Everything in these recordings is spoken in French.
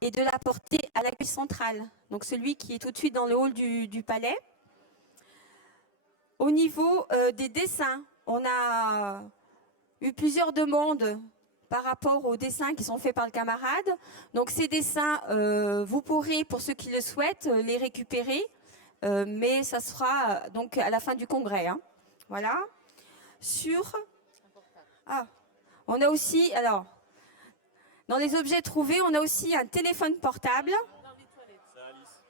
et de la porter à l'accueil central, donc celui qui est tout de suite dans le hall du palais. Au niveau des dessins, on a eu plusieurs demandes par rapport aux dessins qui sont faits par le camarade. Donc ces dessins, vous pourrez, pour ceux qui le souhaitent, les récupérer, mais ça sera donc à la fin du congrès. Hein. Voilà. On a aussi, alors, dans les objets trouvés, on a aussi un téléphone portable. C'est Alice.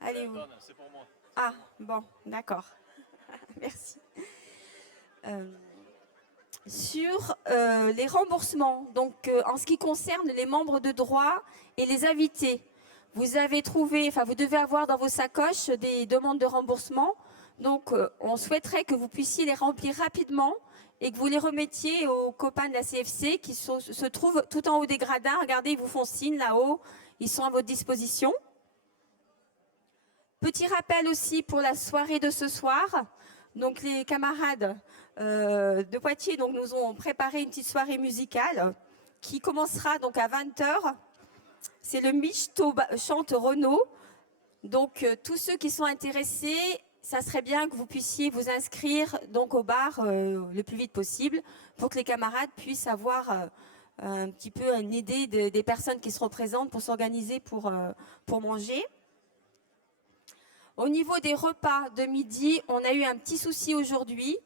Allez, où ? C'est pour moi. Ah, bon, d'accord. Merci. Sur les remboursements, donc en ce qui concerne les membres de droit et les invités, vous avez trouvé, enfin vous devez avoir dans vos sacoches des demandes de remboursement. Donc on souhaiterait que vous puissiez les remplir rapidement et que vous les remettiez aux copains de la CFC qui se trouvent tout en haut des gradins. Regardez, ils vous font signe là-haut, ils sont à votre disposition. Petit rappel aussi pour la soirée de ce soir. Donc les camarades de Poitiers donc, nous ont préparé une petite soirée musicale qui commencera donc à 20h. C'est le Michto chante Renaud. Donc tous ceux qui sont intéressés, ça serait bien que vous puissiez vous inscrire donc au bar le plus vite possible pour que les camarades puissent avoir un petit peu une idée des personnes qui seront présentes pour s'organiser pour manger. Au niveau des repas de midi, on a eu un petit souci aujourd'hui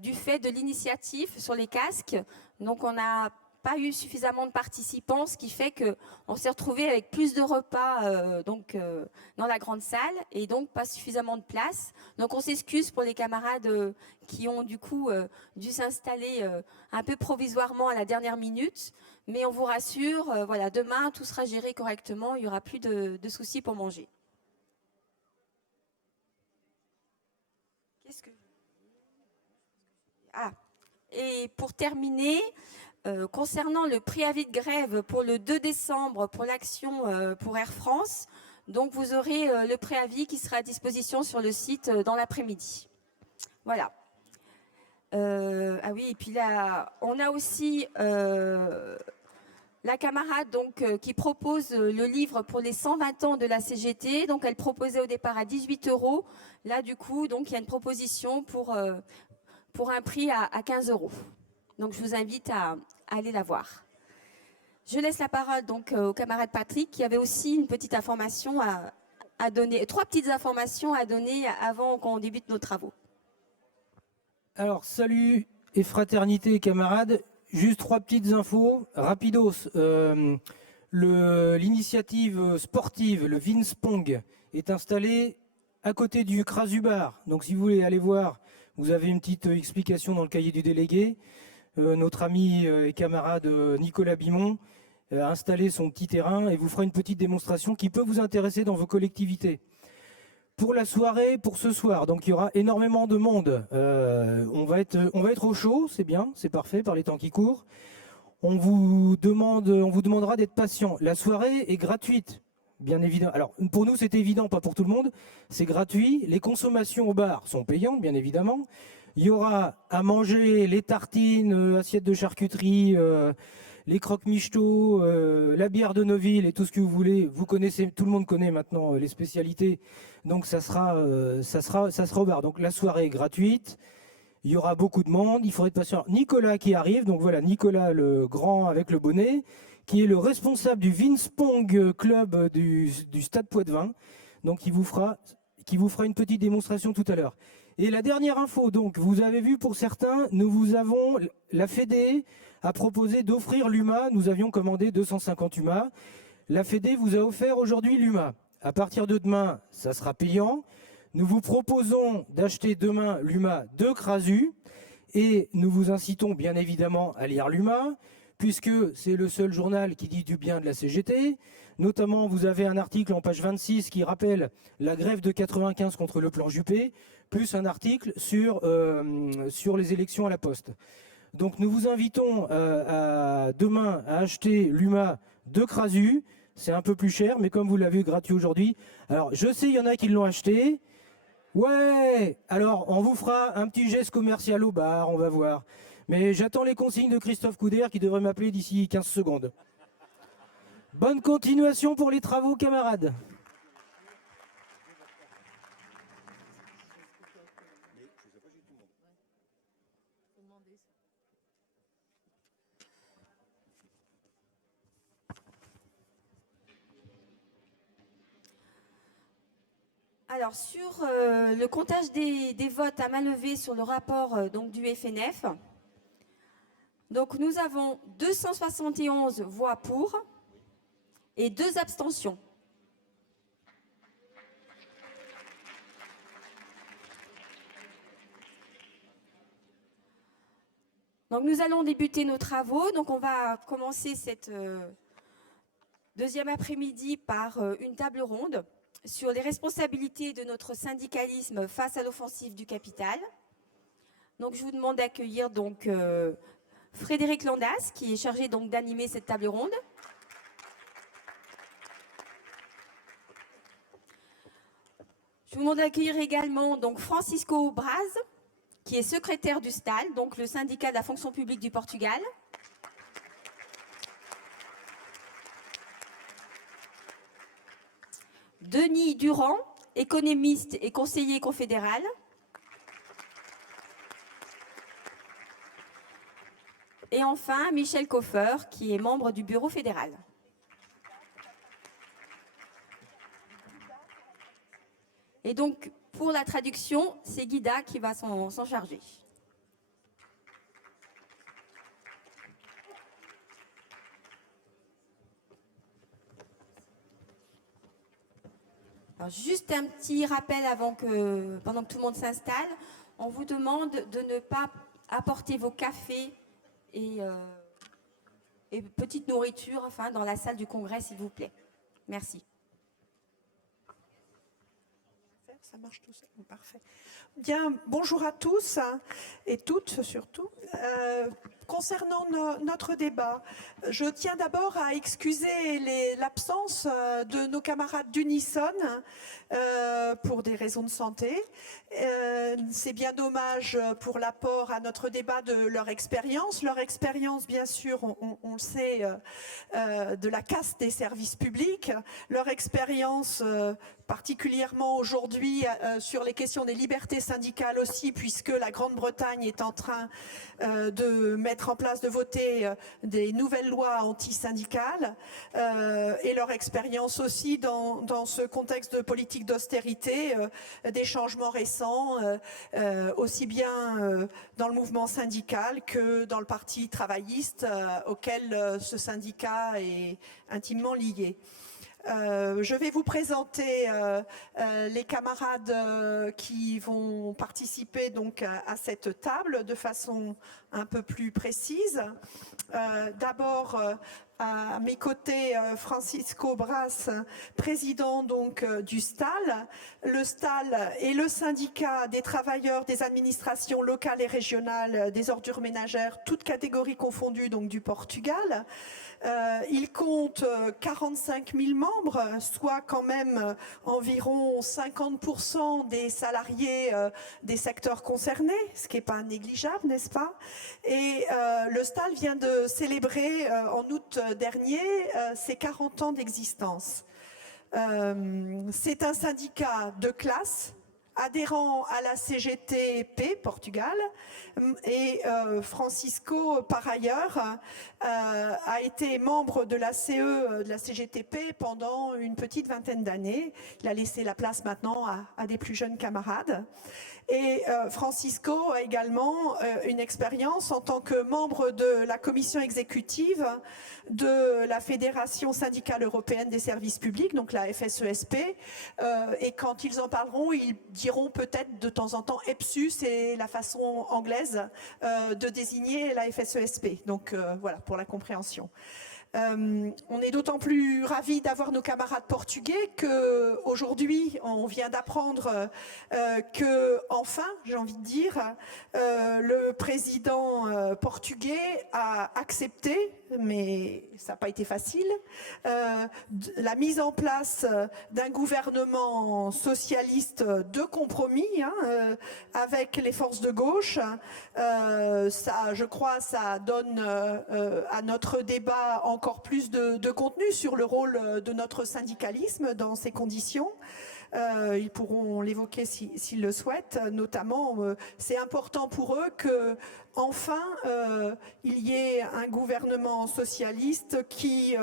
du fait de l'initiative sur les casques. Donc, on n'a pas eu suffisamment de participants, ce qui fait qu'on s'est retrouvé avec plus de repas dans la grande salle et donc pas suffisamment de place. Donc, on s'excuse pour les camarades qui ont du coup dû s'installer un peu provisoirement à la dernière minute. Mais on vous rassure, voilà, demain, tout sera géré correctement, il n'y aura plus de soucis pour manger. Et pour terminer, concernant le préavis de grève pour le 2 décembre pour l'action pour Air France, donc vous aurez le préavis qui sera à disposition sur le site dans l'après-midi. Voilà. Ah oui, et puis là, on a aussi la camarade donc, qui propose le livre pour les 120 ans de la CGT. Donc elle proposait au départ à 18 €. Là, du coup, donc, il y a une proposition pour un prix à 15 €. Donc, je vous invite à aller la voir. Je laisse la parole donc au camarade Patrick qui avait aussi une petite information à donner, 3 petites informations à donner avant qu'on débute nos travaux. Alors, salut et fraternité camarades. Juste 3 petites infos, rapidos. L'initiative sportive, le Vinspong, est installée à côté du Krasubar. Donc, si vous voulez aller voir, vous avez une petite explication dans le cahier du délégué. Notre ami et camarade Nicolas Bimon a installé son petit terrain et vous fera une petite démonstration qui peut vous intéresser dans vos collectivités. Pour la soirée, pour ce soir, donc il y aura énormément de monde. On va être au chaud, c'est bien, c'est parfait par les temps qui courent. On vous demandera d'être patient. La soirée est gratuite, bien évidemment. Alors pour nous c'est évident, pas pour tout le monde. C'est gratuit. Les consommations au bar sont payantes, bien évidemment. Il y aura à manger les tartines, assiettes de charcuterie, les croque-michto, la bière de Neuville et tout ce que vous voulez. Vous connaissez, tout le monde connaît maintenant les spécialités. Donc ça sera au bar. Donc la soirée est gratuite. Il y aura beaucoup de monde. Il faudra être patient. Nicolas qui arrive. Donc voilà, Nicolas le grand avec le bonnet, qui est le responsable du Vinspong Club du Stade Poitvin. Donc qui vous fera une petite démonstration tout à l'heure. Et la dernière info, donc, vous avez vu pour certains, la Fédé a proposé d'offrir l'UMA. Nous avions commandé 250 UMA. La Fédé vous a offert aujourd'hui l'UMA. À partir de demain, ça sera payant. Nous vous proposons d'acheter demain l'UMA de Crasu. Et nous vous incitons bien évidemment à lire l'UMA, puisque c'est le seul journal qui dit du bien de la CGT. Notamment, vous avez un article en page 26 qui rappelle la grève de 95 contre le plan Juppé, plus un article sur les élections à la Poste. Donc nous vous invitons demain à acheter l'UMA de Crasu. C'est un peu plus cher, mais comme vous l'avez gratuit aujourd'hui. Alors je sais, il y en a qui l'ont acheté. Ouais, alors on vous fera un petit geste commercial au bar, on va voir. Mais j'attends les consignes de Christophe Couder qui devrait m'appeler d'ici 15 secondes. Bonne continuation pour les travaux, camarades. Alors, sur le comptage des votes à main levée sur le rapport donc, du FNF, donc nous avons 271 voix pour et 2 abstentions. Donc nous allons débuter nos travaux. Donc on va commencer cette deuxième après-midi par une table ronde sur les responsabilités de notre syndicalisme face à l'offensive du capital. Donc je vous demande d'accueillir donc Frédéric Landas, qui est chargé donc d'animer cette table ronde. Je vous demande d'accueillir également donc Francisco Braz, qui est secrétaire du STAL, donc le syndicat de la fonction publique du Portugal. Denis Durand, économiste et conseiller confédéral. Et enfin, Michel Koffer, qui est membre du bureau fédéral. Et donc, pour la traduction, c'est Guida qui va s'en charger. Alors, juste un petit rappel pendant que tout le monde s'installe, on vous demande de ne pas apporter vos cafés et petite nourriture dans la salle du congrès, s'il vous plaît. Merci. Ça marche tout seul, parfait. Bien, bonjour à tous et toutes surtout. Concernant notre débat, je tiens d'abord à excuser l'absence de nos camarades d'Unison pour des raisons de santé. C'est bien dommage pour l'apport à notre débat de leur expérience. Leur expérience, bien sûr, on le sait, de la casse des services publics. Leur expérience particulièrement aujourd'hui sur les questions des libertés syndicales aussi, puisque la Grande-Bretagne est en train de mettre en place, de voter des nouvelles lois anti-syndicales, et leur expérience aussi dans ce contexte de politique d'austérité, des changements récents, aussi bien dans le mouvement syndical que dans le parti travailliste auquel ce syndicat est intimement lié. Je vais vous présenter les camarades qui vont participer donc à cette table de façon un peu plus précise. D'abord, à mes côtés, Francisco Braz, président donc du STAL. Le STAL est le syndicat des travailleurs des administrations locales et régionales des ordures ménagères, toutes catégories confondues donc du Portugal. Il compte 45 000 membres, soit quand même environ 50% des salariés des secteurs concernés, ce qui n'est pas négligeable, n'est-ce pas? Et le STAL vient de célébrer en août dernier ses 40 ans d'existence. C'est un syndicat de classe, adhérent à la CGTP Portugal, et Francisco, par ailleurs, a été membre de la CE de la CGTP pendant une petite vingtaine d'années. Il a laissé la place maintenant à des plus jeunes camarades. Et Francisco a également une expérience en tant que membre de la commission exécutive de la Fédération syndicale européenne des services publics, donc la FSESP. Et quand ils en parleront, ils diront peut-être de temps en temps EPSU, c'est la façon anglaise de désigner la FSESP. Donc voilà, pour la compréhension. On est d'autant plus ravis d'avoir nos camarades portugais qu'aujourd'hui, on vient d'apprendre que, enfin, j'ai envie de dire, le président portugais a accepté, mais ça n'a pas été facile, la mise en place d'un gouvernement socialiste de compromis avec les forces de gauche. Ça, je crois, ça donne à notre débat en encore plus de contenu sur le rôle de notre syndicalisme dans ces conditions. Ils pourront l'évoquer s'ils le souhaitent. Notamment, c'est important pour eux que, enfin, il y ait un gouvernement socialiste qui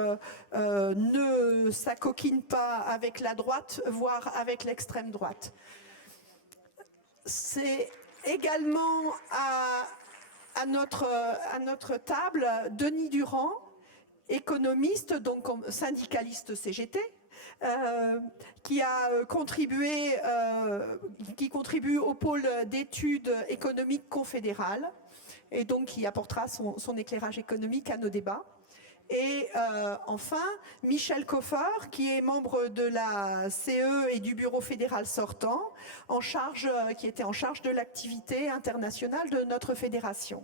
ne s'acoquine pas avec la droite, voire avec l'extrême droite. C'est également à notre table Denis Durand, économiste, donc syndicaliste CGT, qui contribue au pôle d'études économiques confédérales et donc qui apportera son éclairage économique à nos débats. Et enfin, Michel Koffer, qui est membre de la CE et du bureau fédéral sortant, qui était en charge de l'activité internationale de notre fédération.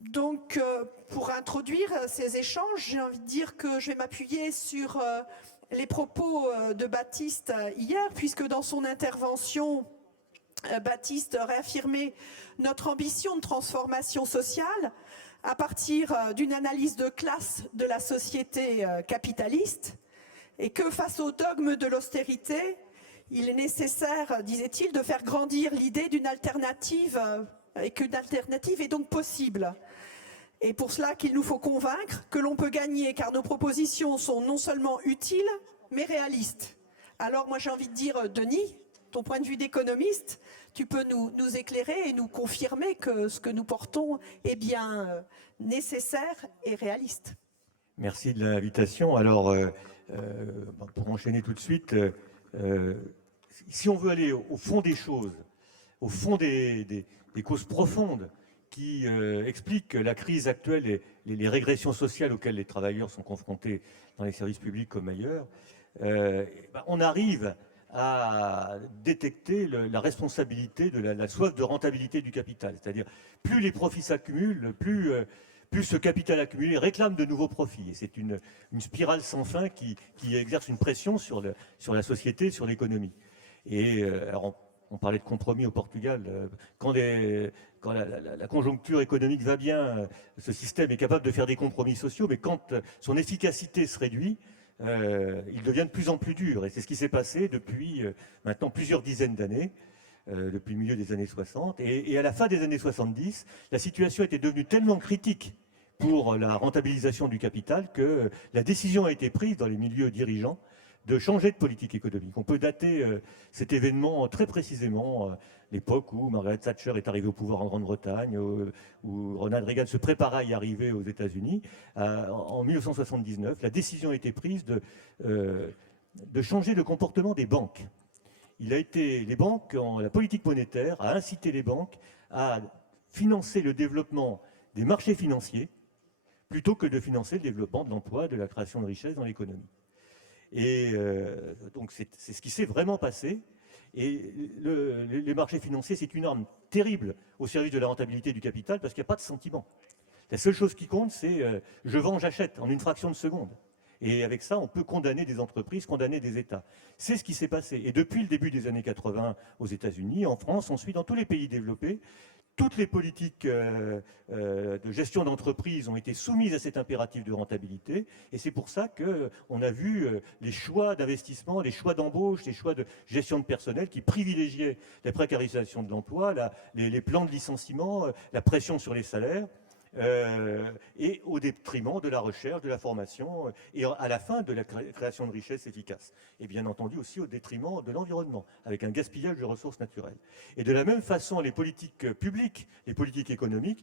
Donc, pour introduire ces échanges, j'ai envie de dire que je vais m'appuyer sur les propos de Baptiste hier, puisque dans son intervention, Baptiste réaffirmait notre ambition de transformation sociale à partir d'une analyse de classe de la société capitaliste, et que face au dogme de l'austérité, il est nécessaire, disait-il, de faire grandir l'idée d'une alternative, et qu'une alternative est donc possible. Et pour cela qu'il nous faut convaincre que l'on peut gagner, car nos propositions sont non seulement utiles, mais réalistes. Alors moi j'ai envie de dire, Denis, ton point de vue d'économiste, tu peux nous éclairer et nous confirmer que ce que nous portons est bien nécessaire et réaliste. Merci de l'invitation. Alors, pour enchaîner tout de suite, si on veut aller au fond des choses, au fond des causes profondes qui expliquent la crise actuelle et les régressions sociales auxquelles les travailleurs sont confrontés dans les services publics comme ailleurs, on arrive à détecter la responsabilité de la soif de rentabilité du capital. C'est-à-dire, plus les profits s'accumulent, plus ce capital accumulé réclame de nouveaux profits. Et c'est une spirale sans fin qui exerce une pression sur la société, sur l'économie. Et alors on parlait de compromis au Portugal. Quand la conjoncture économique va bien, ce système est capable de faire des compromis sociaux, mais quand son efficacité se réduit, il devient de plus en plus dur. Et c'est ce qui s'est passé depuis maintenant plusieurs dizaines d'années, depuis le milieu des années 60. Et à la fin des années 70, la situation était devenue tellement critique pour la rentabilisation du capital que la décision a été prise dans les milieux dirigeants de changer de politique économique. On peut dater cet événement très précisément, l'époque où Margaret Thatcher est arrivée au pouvoir en Grande-Bretagne, où Ronald Reagan se préparait à y arriver aux États-Unis. En 1979, la décision a été prise de changer le comportement des banques. La politique monétaire a incité les banques à financer le développement des marchés financiers plutôt que de financer le développement de l'emploi, de la création de richesses dans l'économie. Et donc c'est ce qui s'est vraiment passé. Et les marchés financiers, c'est une arme terrible au service de la rentabilité du capital parce qu'il n'y a pas de sentiment. La seule chose qui compte, c'est je vends, j'achète en une fraction de seconde. Et avec ça, on peut condamner des entreprises, condamner des États. C'est ce qui s'est passé. Et depuis le début des années 80 aux États-Unis, en France, ensuite dans tous les pays développés, toutes les politiques de gestion d'entreprise ont été soumises à cet impératif de rentabilité. Et c'est pour ça qu'on a vu les choix d'investissement, les choix d'embauche, les choix de gestion de personnel qui privilégiaient la précarisation de l'emploi, les plans de licenciement, la pression sur les salaires. Et au détriment de la recherche, de la formation et à la fin de la création de richesses efficaces. Et bien entendu aussi au détriment de l'environnement, avec un gaspillage de ressources naturelles. Et de la même façon, les politiques publiques, les politiques économiques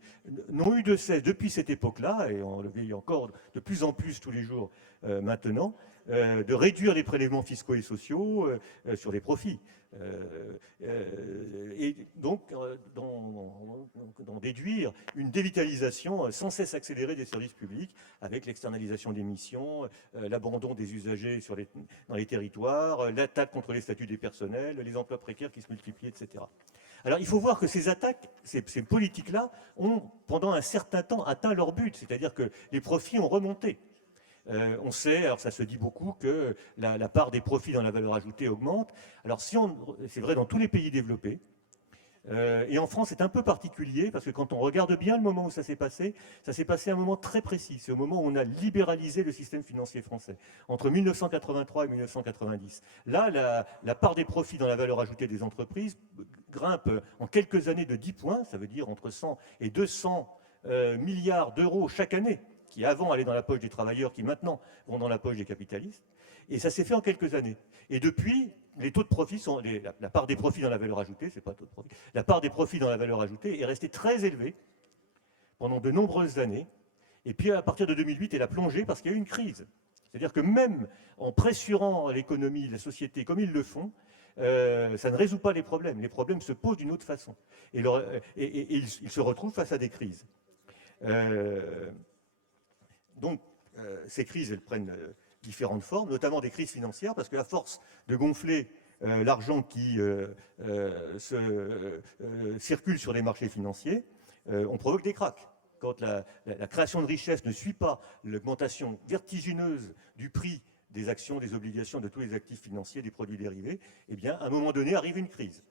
n'ont eu de cesse depuis cette époque-là, et on le vit encore de plus en plus tous les jours maintenant, de réduire les prélèvements fiscaux et sociaux sur les profits. Et donc d'en déduire une dévitalisation sans cesse accélérée des services publics avec l'externalisation des missions, l'abandon des usagers dans les territoires, l'attaque contre les statuts des personnels, les emplois précaires qui se multiplient, etc. Alors il faut voir que ces attaques, ces politiques-là ont pendant un certain temps atteint leur but, c'est-à-dire que les profits ont remonté. On sait, alors ça se dit beaucoup, que la part des profits dans la valeur ajoutée augmente. Alors c'est vrai dans tous les pays développés, Et en France, c'est un peu particulier, parce que quand on regarde bien le moment où ça s'est passé à un moment très précis. C'est au moment où on a libéralisé le système financier français, entre 1983 et 1990. Là, la part des profits dans la valeur ajoutée des entreprises grimpe en quelques années de 10 points, ça veut dire entre 100 et 200 milliards d'euros chaque année, qui avant allaient dans la poche des travailleurs, qui maintenant vont dans la poche des capitalistes. Et ça s'est fait en quelques années. Et depuis, les taux de profit sont, la part des profits dans la valeur ajoutée, c'est pas taux de profit, la part des profits dans la valeur ajoutée est restée très élevée pendant de nombreuses années. Et puis à partir de 2008, elle a plongé parce qu'il y a eu une crise. C'est-à-dire que même en pressurant l'économie, la société comme ils le font, ça ne résout pas les problèmes. Les problèmes se posent d'une autre façon. Et ils se retrouvent face à des crises. Donc, ces crises, elles prennent différentes formes, notamment des crises financières, parce qu'à force de gonfler l'argent qui circule sur les marchés financiers, on provoque des cracks. Quand la création de richesse ne suit pas l'augmentation vertigineuse du prix des actions, des obligations, de tous les actifs financiers, des produits dérivés, eh bien, à un moment donné, arrive une crise.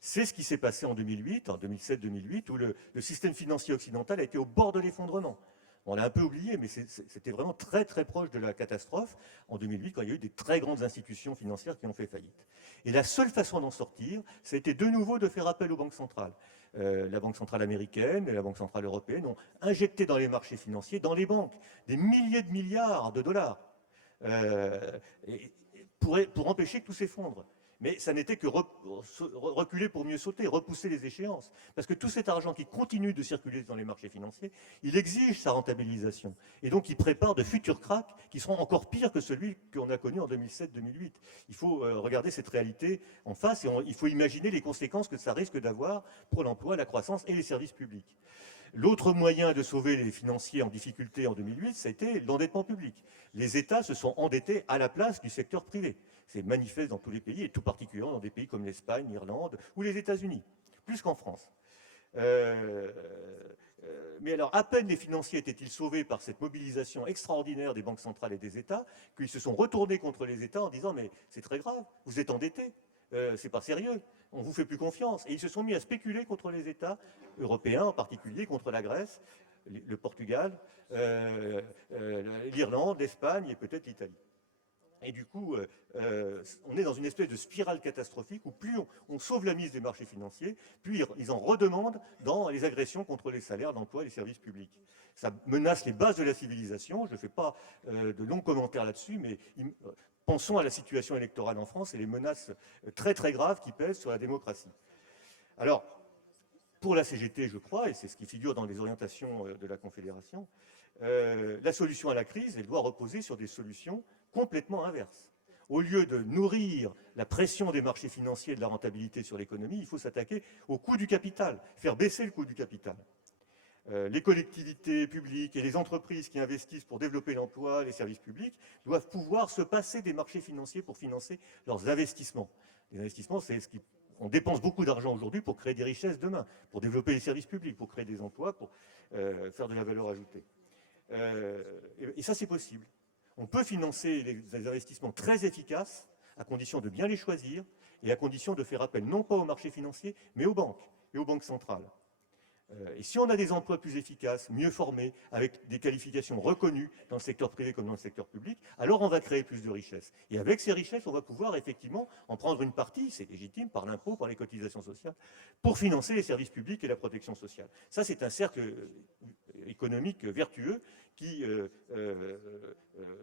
C'est ce qui s'est passé en 2008, en 2007-2008, où le système financier occidental a été au bord de l'effondrement. On l'a un peu oublié, mais c'était vraiment très très proche de la catastrophe en 2008, quand il y a eu des très grandes institutions financières qui ont fait faillite. Et la seule façon d'en sortir, c'était de nouveau de faire appel aux banques centrales. La Banque centrale américaine et la Banque centrale européenne ont injecté dans les marchés financiers, dans les banques, des milliers de milliards de dollars pour empêcher que tout s'effondre. Mais ça n'était que reculer pour mieux sauter, repousser les échéances. Parce que tout cet argent qui continue de circuler dans les marchés financiers, il exige sa rentabilisation. Et donc, il prépare de futurs cracks qui seront encore pires que celui qu'on a connu en 2007-2008. Il faut regarder cette réalité en face et il faut imaginer les conséquences que ça risque d'avoir pour l'emploi, la croissance et les services publics. L'autre moyen de sauver les financiers en difficulté en 2008, c'était l'endettement public. Les États se sont endettés à la place du secteur privé. C'est manifeste dans tous les pays, et tout particulièrement dans des pays comme l'Espagne, l'Irlande ou les États-Unis, plus qu'en France. Mais alors, à peine les financiers étaient-ils sauvés par cette mobilisation extraordinaire des banques centrales et des États, qu'ils se sont retournés contre les États en disant « mais c'est très grave, vous êtes endettés, c'est pas sérieux, on ne vous fait plus confiance ». Et ils se sont mis à spéculer contre les États européens, en particulier contre la Grèce, le Portugal, l'Irlande, l'Espagne et peut-être l'Italie. Et du coup, on est dans une espèce de spirale catastrophique où plus on sauve la mise des marchés financiers, plus ils en redemandent dans les agressions contre les salaires, l'emploi et les services publics. Ça menace les bases de la civilisation. Je ne fais pas de longs commentaires là-dessus, mais pensons à la situation électorale en France et les menaces très très graves qui pèsent sur la démocratie. Alors, pour la CGT, je crois, et c'est ce qui figure dans les orientations de la Confédération, la solution à la crise, elle doit reposer sur des solutions complètement inverses. Au lieu de nourrir la pression des marchés financiers et de la rentabilité sur l'économie, il faut s'attaquer au coût du capital, faire baisser le coût du capital. Les collectivités publiques et les entreprises qui investissent pour développer l'emploi, les services publics, doivent pouvoir se passer des marchés financiers pour financer leurs investissements. Les investissements, c'est ce qui... On dépense beaucoup d'argent aujourd'hui pour créer des richesses demain, pour développer les services publics, pour créer des emplois, pour faire de la valeur ajoutée. Et ça, c'est possible. On peut financer des investissements très efficaces à condition de bien les choisir et à condition de faire appel non pas aux marchés financiers, mais aux banques et aux banques centrales. Et si on a des emplois plus efficaces, mieux formés, avec des qualifications reconnues dans le secteur privé comme dans le secteur public, alors on va créer plus de richesses. Et avec ces richesses, on va pouvoir effectivement en prendre une partie, c'est légitime, par l'impôt, par les cotisations sociales, pour financer les services publics et la protection sociale. Ça, c'est un cercle économique vertueux qui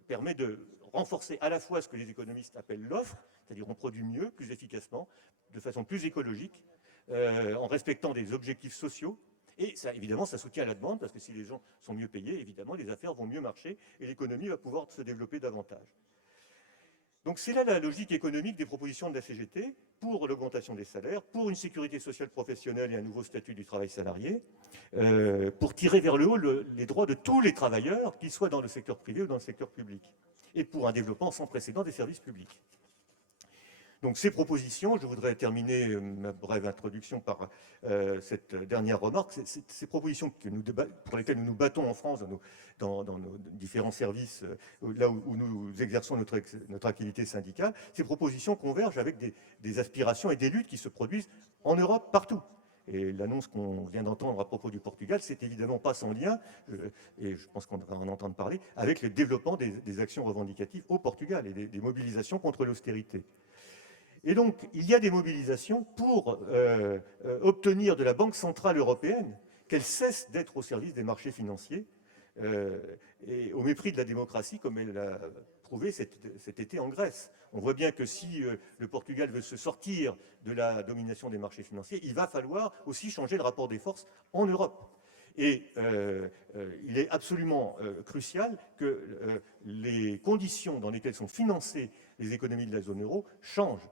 permet de renforcer à la fois ce que les économistes appellent l'offre, c'est-à-dire on produit mieux, plus efficacement, de façon plus écologique, en respectant des objectifs sociaux. Et ça, évidemment, ça soutient la demande, parce que si les gens sont mieux payés, évidemment, les affaires vont mieux marcher et l'économie va pouvoir se développer davantage. Donc c'est là la logique économique des propositions de la CGT pour l'augmentation des salaires, pour une sécurité sociale professionnelle et un nouveau statut du travail salarié, pour tirer vers le haut les droits de tous les travailleurs, qu'ils soient dans le secteur privé ou dans le secteur public, et pour un développement sans précédent des services publics. Donc ces propositions, je voudrais terminer ma brève introduction par cette dernière remarque, ces propositions pour lesquelles nous nous battons en France dans nos différents services, là où nous exerçons notre activité syndicale, ces propositions convergent avec des aspirations et des luttes qui se produisent en Europe partout. Et l'annonce qu'on vient d'entendre à propos du Portugal, c'est évidemment pas sans lien, et je pense qu'on va en entendre parler, avec le développement des actions revendicatives au Portugal et des mobilisations contre l'austérité. Et donc, il y a des mobilisations pour obtenir de la Banque centrale européenne qu'elle cesse d'être au service des marchés financiers, et au mépris de la démocratie, comme elle l'a prouvé cet été en Grèce. On voit bien que si le Portugal veut se sortir de la domination des marchés financiers, il va falloir aussi changer le rapport des forces en Europe. Et il est absolument crucial que les conditions dans lesquelles sont financées les économies de la zone euro changent.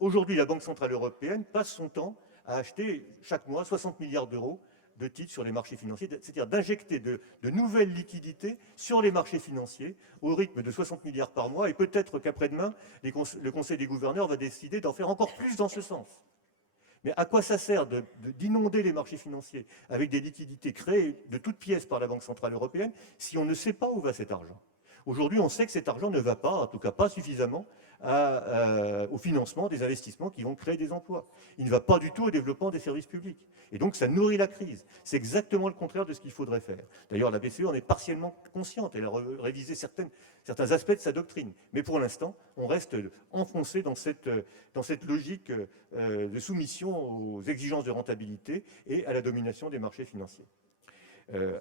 Aujourd'hui, la Banque centrale européenne passe son temps à acheter chaque mois 60 milliards d'euros de titres sur les marchés financiers, c'est-à-dire d'injecter de nouvelles liquidités sur les marchés financiers au rythme de 60 milliards par mois, et peut-être qu'après-demain, le Conseil des gouverneurs va décider d'en faire encore plus dans ce sens. Mais à quoi ça sert d'inonder les marchés financiers avec des liquidités créées de toutes pièces par la Banque centrale européenne si on ne sait pas où va cet argent? Aujourd'hui, on sait que cet argent ne va pas, en tout cas pas suffisamment, au financement des investissements qui vont créer des emplois. Il ne va pas du tout au développement des services publics. Et donc, ça nourrit la crise. C'est exactement le contraire de ce qu'il faudrait faire. D'ailleurs, la BCE en est partiellement consciente. Elle a révisé certains aspects de sa doctrine. Mais pour l'instant, on reste enfoncé dans cette logique de soumission aux exigences de rentabilité et à la domination des marchés financiers.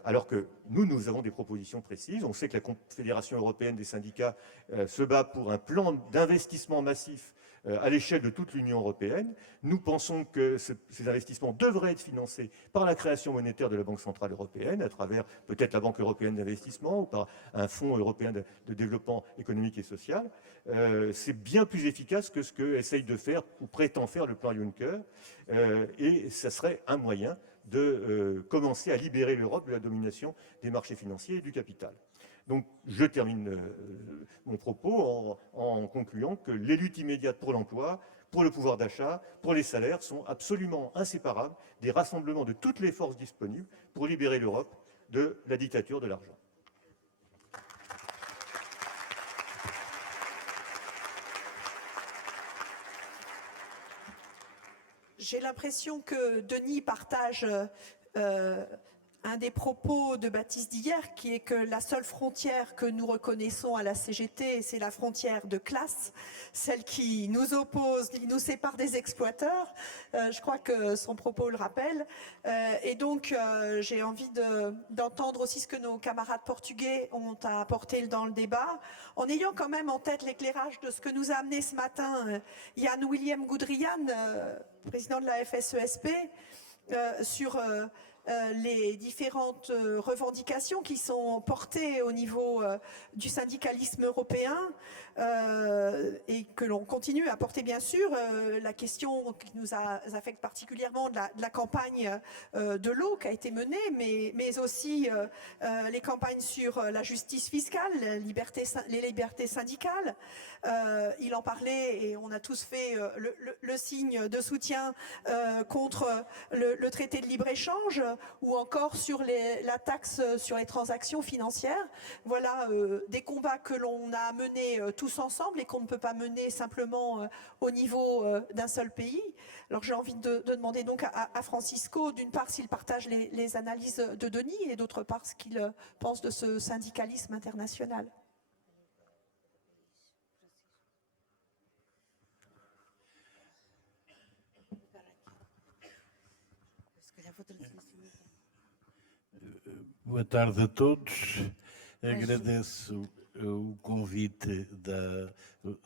Alors que nous avons des propositions précises. On sait que la Confédération européenne des syndicats se bat pour un plan d'investissement massif à l'échelle de toute l'Union européenne. Nous pensons que ces investissements devraient être financés par la création monétaire de la Banque centrale européenne, à travers peut-être la Banque européenne d'investissement ou par un fonds européen de développement économique et social. C'est bien plus efficace que ce qu'essaye de faire ou prétend faire le plan Juncker, et ça serait un moyen de commencer à libérer l'Europe de la domination des marchés financiers et du capital. Donc, je termine mon propos en concluant que les luttes immédiates pour l'emploi, pour le pouvoir d'achat, pour les salaires sont absolument inséparables des rassemblements de toutes les forces disponibles pour libérer l'Europe de la dictature de l'argent. J'ai l'impression que Denis partage un des propos de Baptiste d'hier, qui est que la seule frontière que nous reconnaissons à la CGT, c'est la frontière de classe, celle qui nous oppose, qui nous sépare des exploiteurs. Je crois que son propos le rappelle. Et donc, j'ai envie d'entendre aussi ce que nos camarades portugais ont à apporter dans le débat, en ayant quand même en tête l'éclairage de ce que nous a amené ce matin Jan Willem Goudrian, président de la FSESP, sur les différentes revendications qui sont portées au niveau du syndicalisme européen et que l'on continue à porter bien sûr. La question qui nous affecte particulièrement de la campagne de l'eau qui a été menée, mais aussi les campagnes sur la justice fiscale, les libertés syndicales. Il en parlait et on a tous fait le signe de soutien contre le traité de libre-échange ou encore sur la taxe sur les transactions financières. Voilà des combats que l'on a menés tous ensemble et qu'on ne peut pas mener simplement au niveau d'un seul pays. Alors j'ai envie de demander donc à Francisco, d'une part s'il partage les analyses de Denis et d'autre part ce qu'il pense de ce syndicalisme international. Boa tarde a todos. Agradeço o convite da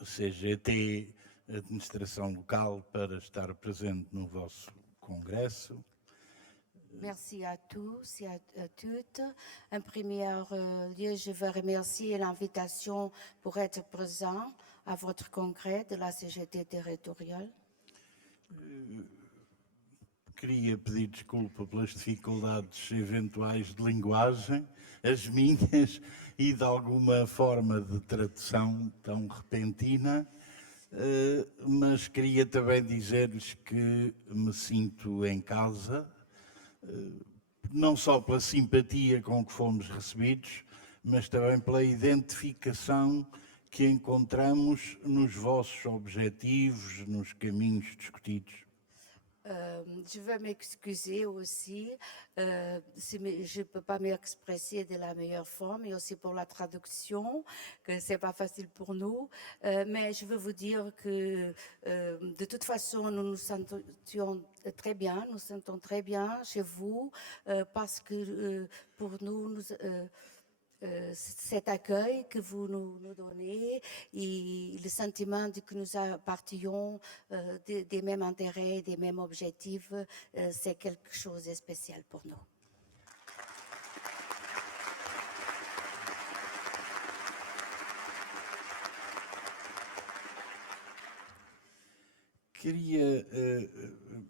CGT Administração Local para estar presente no vosso congresso. Merci à tous et à toutes. En premier lieu, je veux remercier l'invitation pour être présent à votre congrès de la CGT territoriale. Queria pedir desculpa pelas dificuldades eventuais de linguagem, as minhas e de alguma forma de tradução tão repentina, mas queria também dizer-lhes que me sinto em casa, não só pela simpatia com que fomos recebidos, mas também pela identificação que encontramos nos vossos objetivos, nos caminhos discutidos. Je veux m'excuser aussi, je ne peux pas m'exprimer de la meilleure forme et aussi pour la traduction, que ce n'est pas facile pour nous. Mais je veux vous dire que de toute façon, nous nous sentons très bien, chez vous parce que pour nous, cet accueil que vous nous donnez et le sentiment que nous appartenons des mêmes intérêts, des mêmes objectifs, c'est quelque chose de spécial pour nous. Queria,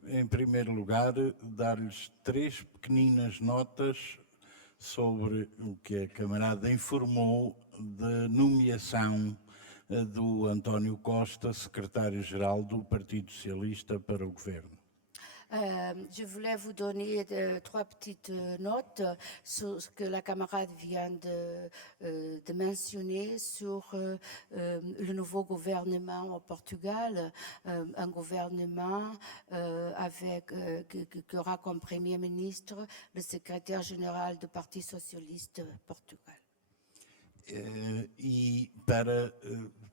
em primeiro lugar, dar-lhes 3 pequeninas notas sobre o que a camarada informou da nomeação do António Costa, secretário-geral do Partido Socialista para o governo. Je voulais vous donner 3 petites notes sur ce que la camarade vient de mentionner sur le nouveau gouvernement au Portugal, un gouvernement qui aura comme Premier ministre le secrétaire général du Parti Socialiste Portugal. E para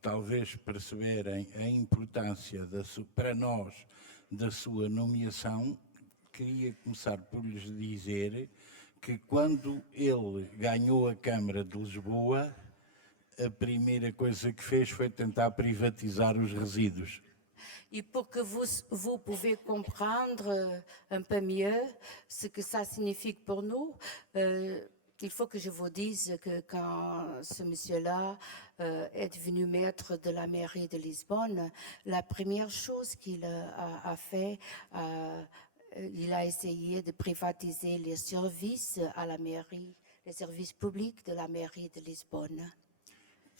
talvez perceberem a importância para nós da sua nomeação, queria começar por lhes dizer que quando ele ganhou a Câmara de Lisboa, a primeira coisa que fez foi tentar privatizar os resíduos. Et pour que vous pouvez comprendre un peu mieux ce que ça signifie pour nous, il faut que je vous dise que quand ce monsieur-là est devenu maître de la mairie de Lisbonne, la première chose qu'il a fait, il a essayé de privatiser les services à la mairie, les services publics de la mairie de Lisbonne.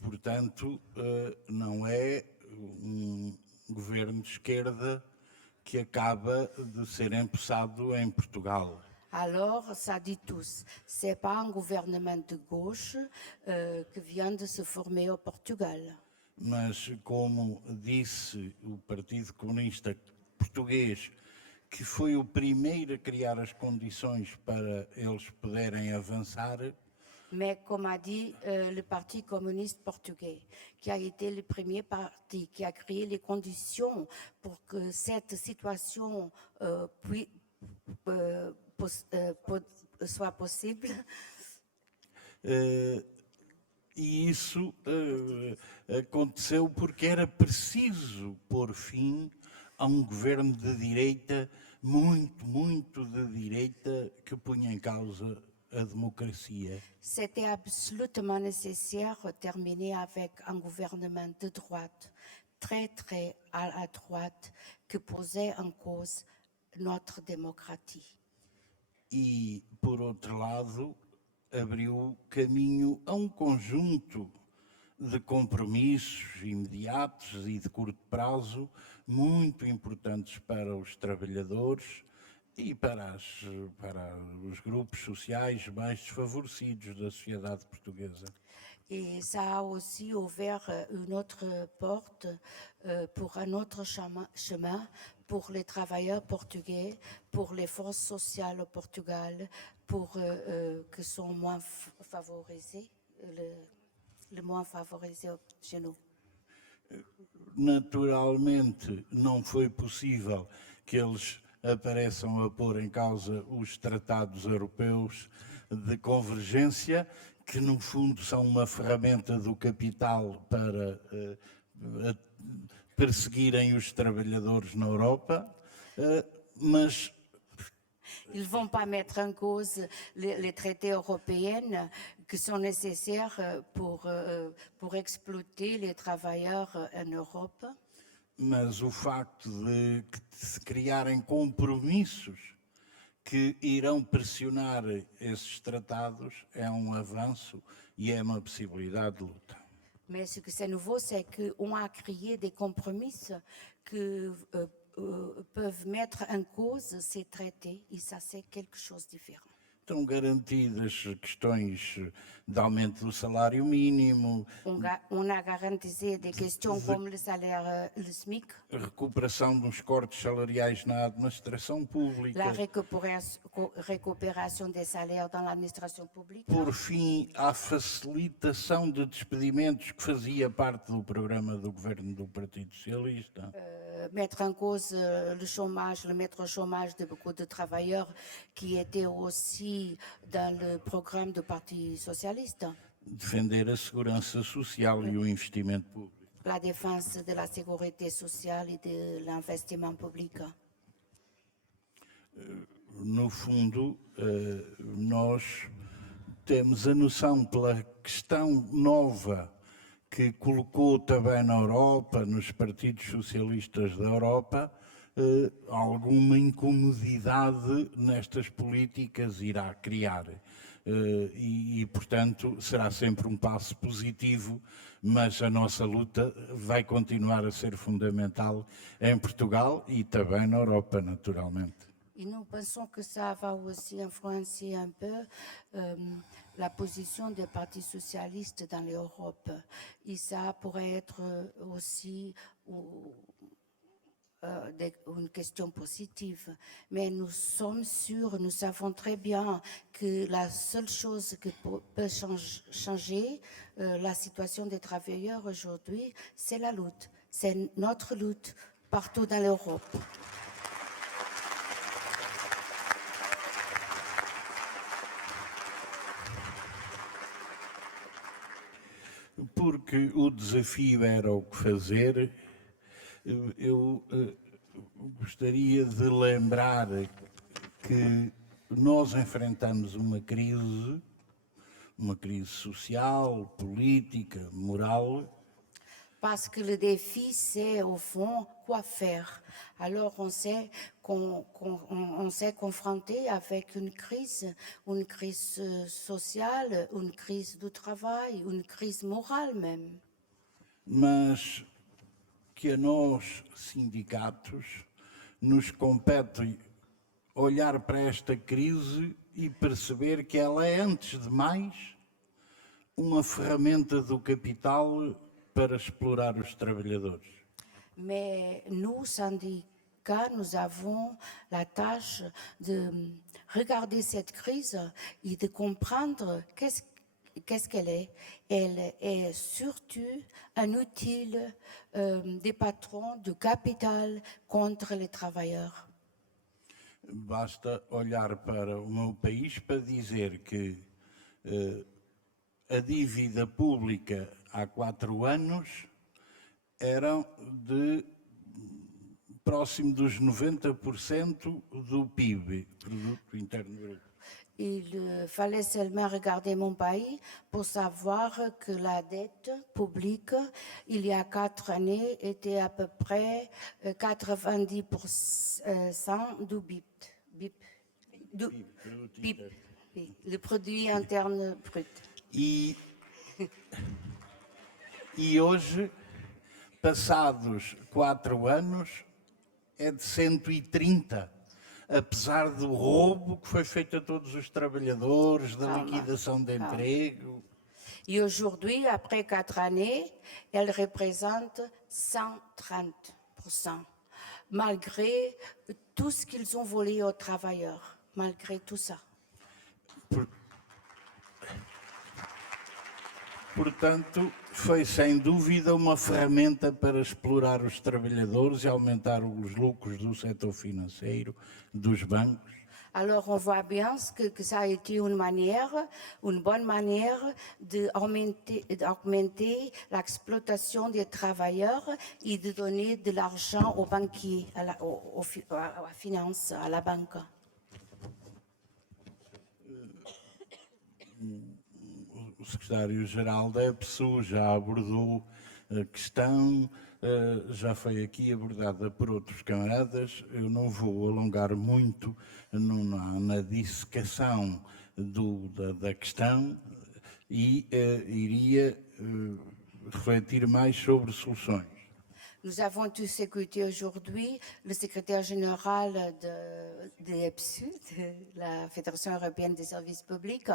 Portanto, não é governo de esquerda que acaba de ser empossado em Portugal. Alors, ça dit tous, ce n'est pas un gouvernement de gauche qui vient de se former au Portugal. Mas, como disse o Partido Comunista Português, que foi o primeiro a criar as condições para eles poderem avançar, Mais comme a dit le Parti communiste portugais, qui a été le premier parti qui a créé les conditions pour que cette situation soit possible. E isso aconteceu porque era preciso pôr fim a governo de direita, muito de direita, que punha em causa a democracia. C'était absolument nécessaire de terminer avec un gouvernement de droite, très à la droite, qui posait en cause notre démocratie. E, por outro lado, abriu caminho a conjunto de compromissos imediatos e de curto prazo muito importantes para os trabalhadores e para os grupos sociais mais desfavorecidos da sociedade portuguesa. Et ça a aussi ouvert une autre porte pour un autre chemin pour les travailleurs portugais, pour les forces sociales au Portugal, pour qui sont moins favorisés, le moins favorisés chez nous. Naturalmente, não foi possível que eles apareçam a pôr em causa os tratados europeus de convergência, que no fundo são uma ferramenta do capital para perseguirem os trabalhadores na Europa, mas Ils ne vont pas mettre en cause les traités européens qui sont nécessaires pour exploiter les travailleurs en Europe. Mas o facto de se criarem compromissos que irão pressionar esses tratados é avanço e é uma possibilidade de luta. Mais ce que c'est nouveau, c'est qu'on a créé des compromis qui peuvent mettre en cause ces traités, et ça c'est quelque chose de différent. Estão garantidas questões de aumento do salário mínimo, On a garanti des questions comme le salaire, le SMIC, recuperação dos cortes salariais na administração la pública. récupération des salaires dans l'administration publique. Por fim, a facilitação de despedimentos que fazia parte do programa do governo do Partido Socialista. Mettre en cause le chômage, le mettre au chômage de beaucoup de travailleurs qui étaient aussi dans le programme du Parti socialiste. Defender a segurança social e o investimento público. La défense de la sécurité sociale et de l'investissement public. No fundo, nós temos a noção pela questão nova que colocou também na Europa, nos partidos socialistas da Europa, alguma incomodidade nestas políticas irá criar. Portanto, será sempre um passo positivo, mas a nossa luta vai continuar a ser fundamental em Portugal e também na Europa, naturalmente. Et nous pensons que ça va aussi influencer un peu la position des partis socialistes dans l'Europe. Et ça pourrait être aussi une question positive. Mais nous sommes sûrs, nous savons très bien que la seule chose qui peut changer la situation des travailleurs aujourd'hui, c'est la lutte. C'est notre lutte partout dans l'Europe. Porque o desafio era o que fazer, eu gostaria de lembrar que nós enfrentamos uma crise social, política, moral. Parce que le défi, c'est au fond quoi faire. Alors on s'est confronté avec une crise sociale, une crise du travail, une crise morale même. Mas que a nós, sindicatos, nos compete olhar para esta crise e perceber que ela é, antes de mais, uma ferramenta do capital para explorar os trabalhadores. Mais nous, syndicats, nous avons la tâche de regarder cette crise et de comprendre qu'est-ce qu'elle est. Elle est surtout un outil des patrons du capital contre les travailleurs. Basta olhar para o meu país para dizer que a dívida pública há 4 anos era de próximo dos 90% do PIB, Produto Interno Bruto. Il fallait seulement regarder mon pays pour savoir que la dette publique, il y a 4 années, était à peu près 90% du BIP. Oui, le produit interne brut. E hoje, passados 4 anos, é de 130, apesar do roubo que foi feito a todos os trabalhadores, da liquidação de emprego. Et aujourd'hui, après 4 années, elle représente 130%, malgré tout ce qu'ils ont volé aux travailleurs, malgré tout ça. Portanto, foi sem dúvida uma ferramenta para explorar os trabalhadores e aumentar os lucros do setor financeiro, dos bancos. Alors on voit bien que ça a été une bonne manière d'augmenter l'exploitation des travailleurs et de donner de l'argent aux banquiers, à la finance, à la banque. O secretário-geral da EPSU já abordou a questão, já foi aqui abordada por outros camaradas. Eu não vou alongar muito na dissecação da questão e iria refletir mais sobre soluções. Nous avons tous écouté aujourd'hui le secrétaire général de l'EPSU, de la Fédération européenne des services publics.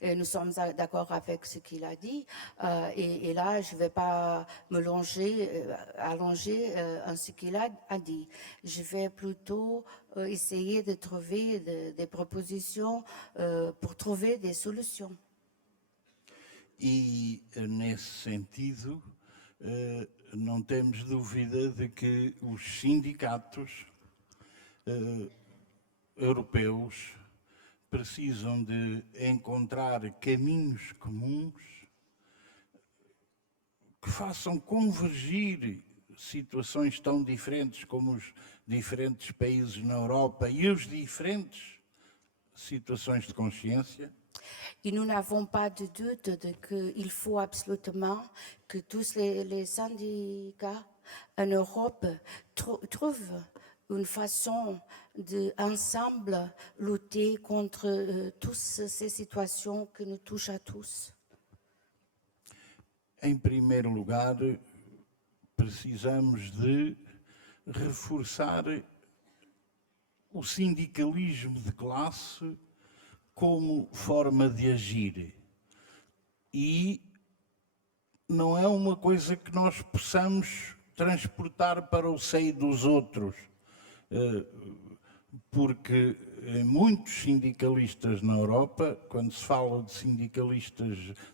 Et nous sommes d'accord avec ce qu'il a dit. Et là, je ne vais pas me allonger en ce qu'il a dit. Je vais plutôt essayer de trouver des propositions pour trouver des solutions. E, nesse sentido, não temos dúvida de que os sindicatos europeus precisam de encontrar caminhos comuns que façam convergir situações tão diferentes como os diferentes países na Europa e as diferentes situações de consciência. Et nous n'avons pas de doute de qu'il faut absolument que tous les syndicats en Europe trouvent une façon de ensemble lutter contre toutes ces situations que nous touchent à tous. Em primeiro lugar, precisamos de reforçar o sindicalismo de classe como forma de agir. E não é uma coisa que nós possamos transportar para o seio dos outros, porque muitos sindicalistas na Europa, quando se fala de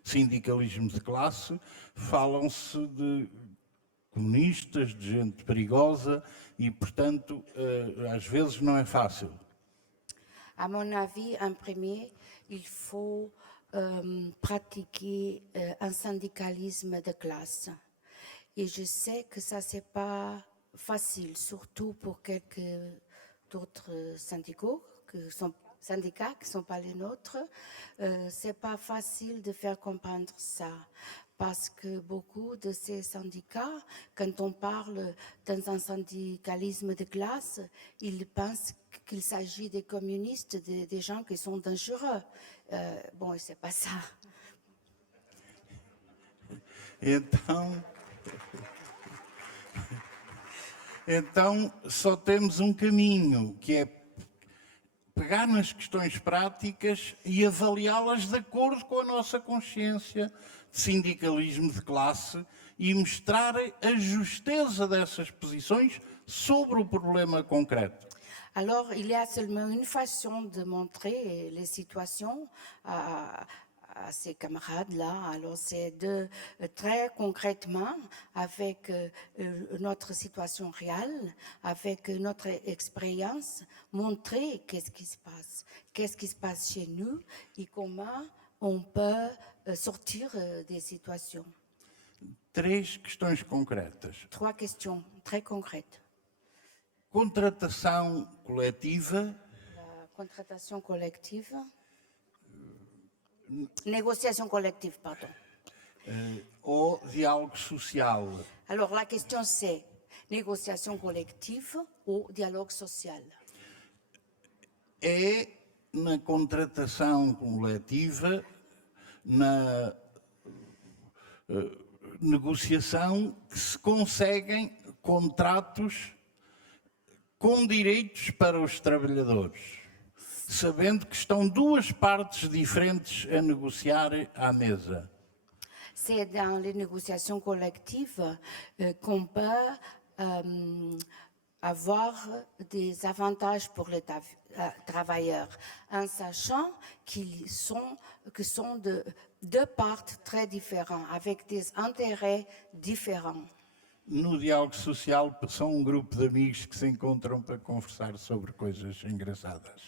sindicalismo de classe, falam-se de comunistas, de gente perigosa e, portanto, às vezes não é fácil. À mon avis, en premier, il faut pratiquer un syndicalisme de classe. Et je sais que ça, c'est pas facile, surtout pour quelques d'autres syndicats qui ne sont pas les nôtres. C'est pas facile de faire comprendre ça. Parce que beaucoup de ces syndicats, quand on parle dans un syndicalisme de classe, ils pensent qu'il s'agit des communistes, des gens qui sont dangereux. Bon, c'est pas ça. Então, só temos um caminho, que é pegar nas questões práticas e avaliá-las de acordo com a nossa consciência de sindicalismo de classe e mostrar a justeza dessas posições sobre o problema concreto. Alors, il y a seulement une façon de montrer les situations à ces camarades-là. Alors, c'est de très concrètement, avec notre situation réelle, avec notre expérience, montrer qu'est-ce qui se passe chez nous et comment on peut sortir des situations. Três questões concretas. 3 questions très concrètes. Contratação coletiva. La contratation collective. Négociation collective, pardon. Ou diálogo social. Alors, la question c'est négociation collective ou dialogue social? É na contratação coletiva, na negociação, que se conseguem contratos com direitos para os trabalhadores, sabendo que estão duas partes diferentes a negociar à mesa. C'est dans les négociations collectives qu'on peut avoir des avantages pour les travailleurs, en sachant que sont de deux parties très différentes, avec des intérêts différents. No diálogo social, são um grupo de amigos que se encontram para conversar sobre coisas engraçadas.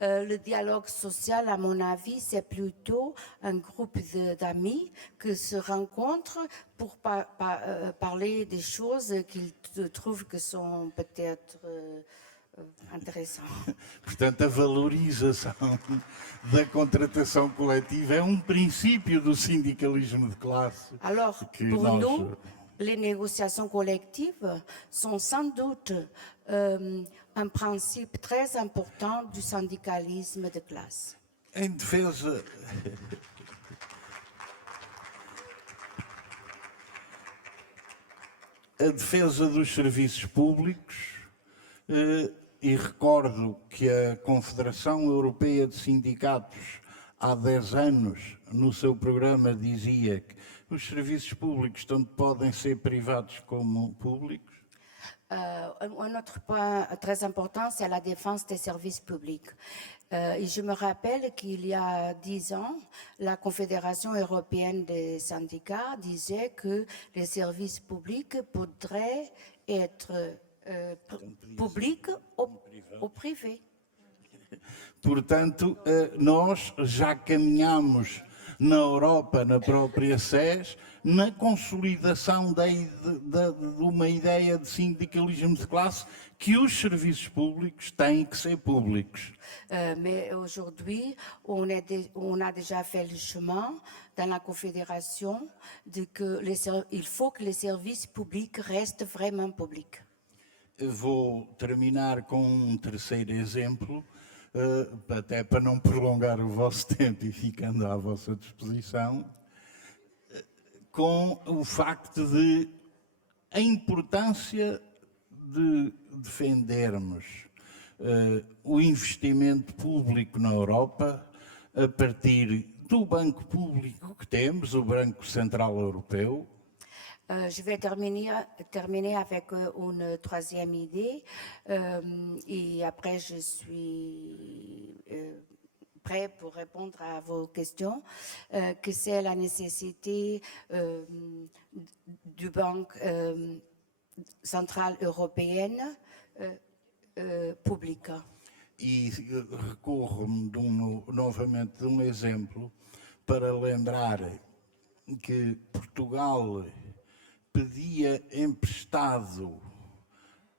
Le dialogue social, à mon avis, c'est plutôt un groupe d'amis qui se rencontrent pour parler des choses qu'ils trouvent que sont peut-être intéressantes. Portanto, a valorização da contratação coletiva é um princípio do sindicalismo de classe. Alors, pour nous, les négociations collectives sont sans doute un principe très important du syndicalisme de classe. Em defesa a defesa dos serviços públicos, e recordo que a Confederação Europeia de Sindicatos, há 10 anos, no seu programa dizia que os serviços públicos tanto podem ser privados como públicos. Un autre point très important, c'est la défense des services publics. Et je me rappelle qu'il y a 10 ans, la Confédération européenne des syndicats disait que les services publics pourraient être publics ou privés. Portanto, nós já caminhamos na Europa, na própria SES, na consolidação de uma ideia de sindicalismo de classe que os serviços públicos têm que ser públicos. Mais aujourd'hui, on a déjà fait le chemin dans la Confédération de que il faut que les services publics restent vraiment publics. Vou terminar com um terceiro exemplo, até para não prolongar o vosso tempo e ficando à vossa disposição, com o facto de a importância de defendermos o investimento público na Europa a partir do banco público que temos, o Banco Central Europeu. Je vais terminer avec une troisième idée et après je suis prêt pour répondre à vos questions, que c'est la nécessité du Banque Centrale Européenne publique. E recorro-me novamente de um exemplo para lembrar que Portugal pedia emprestado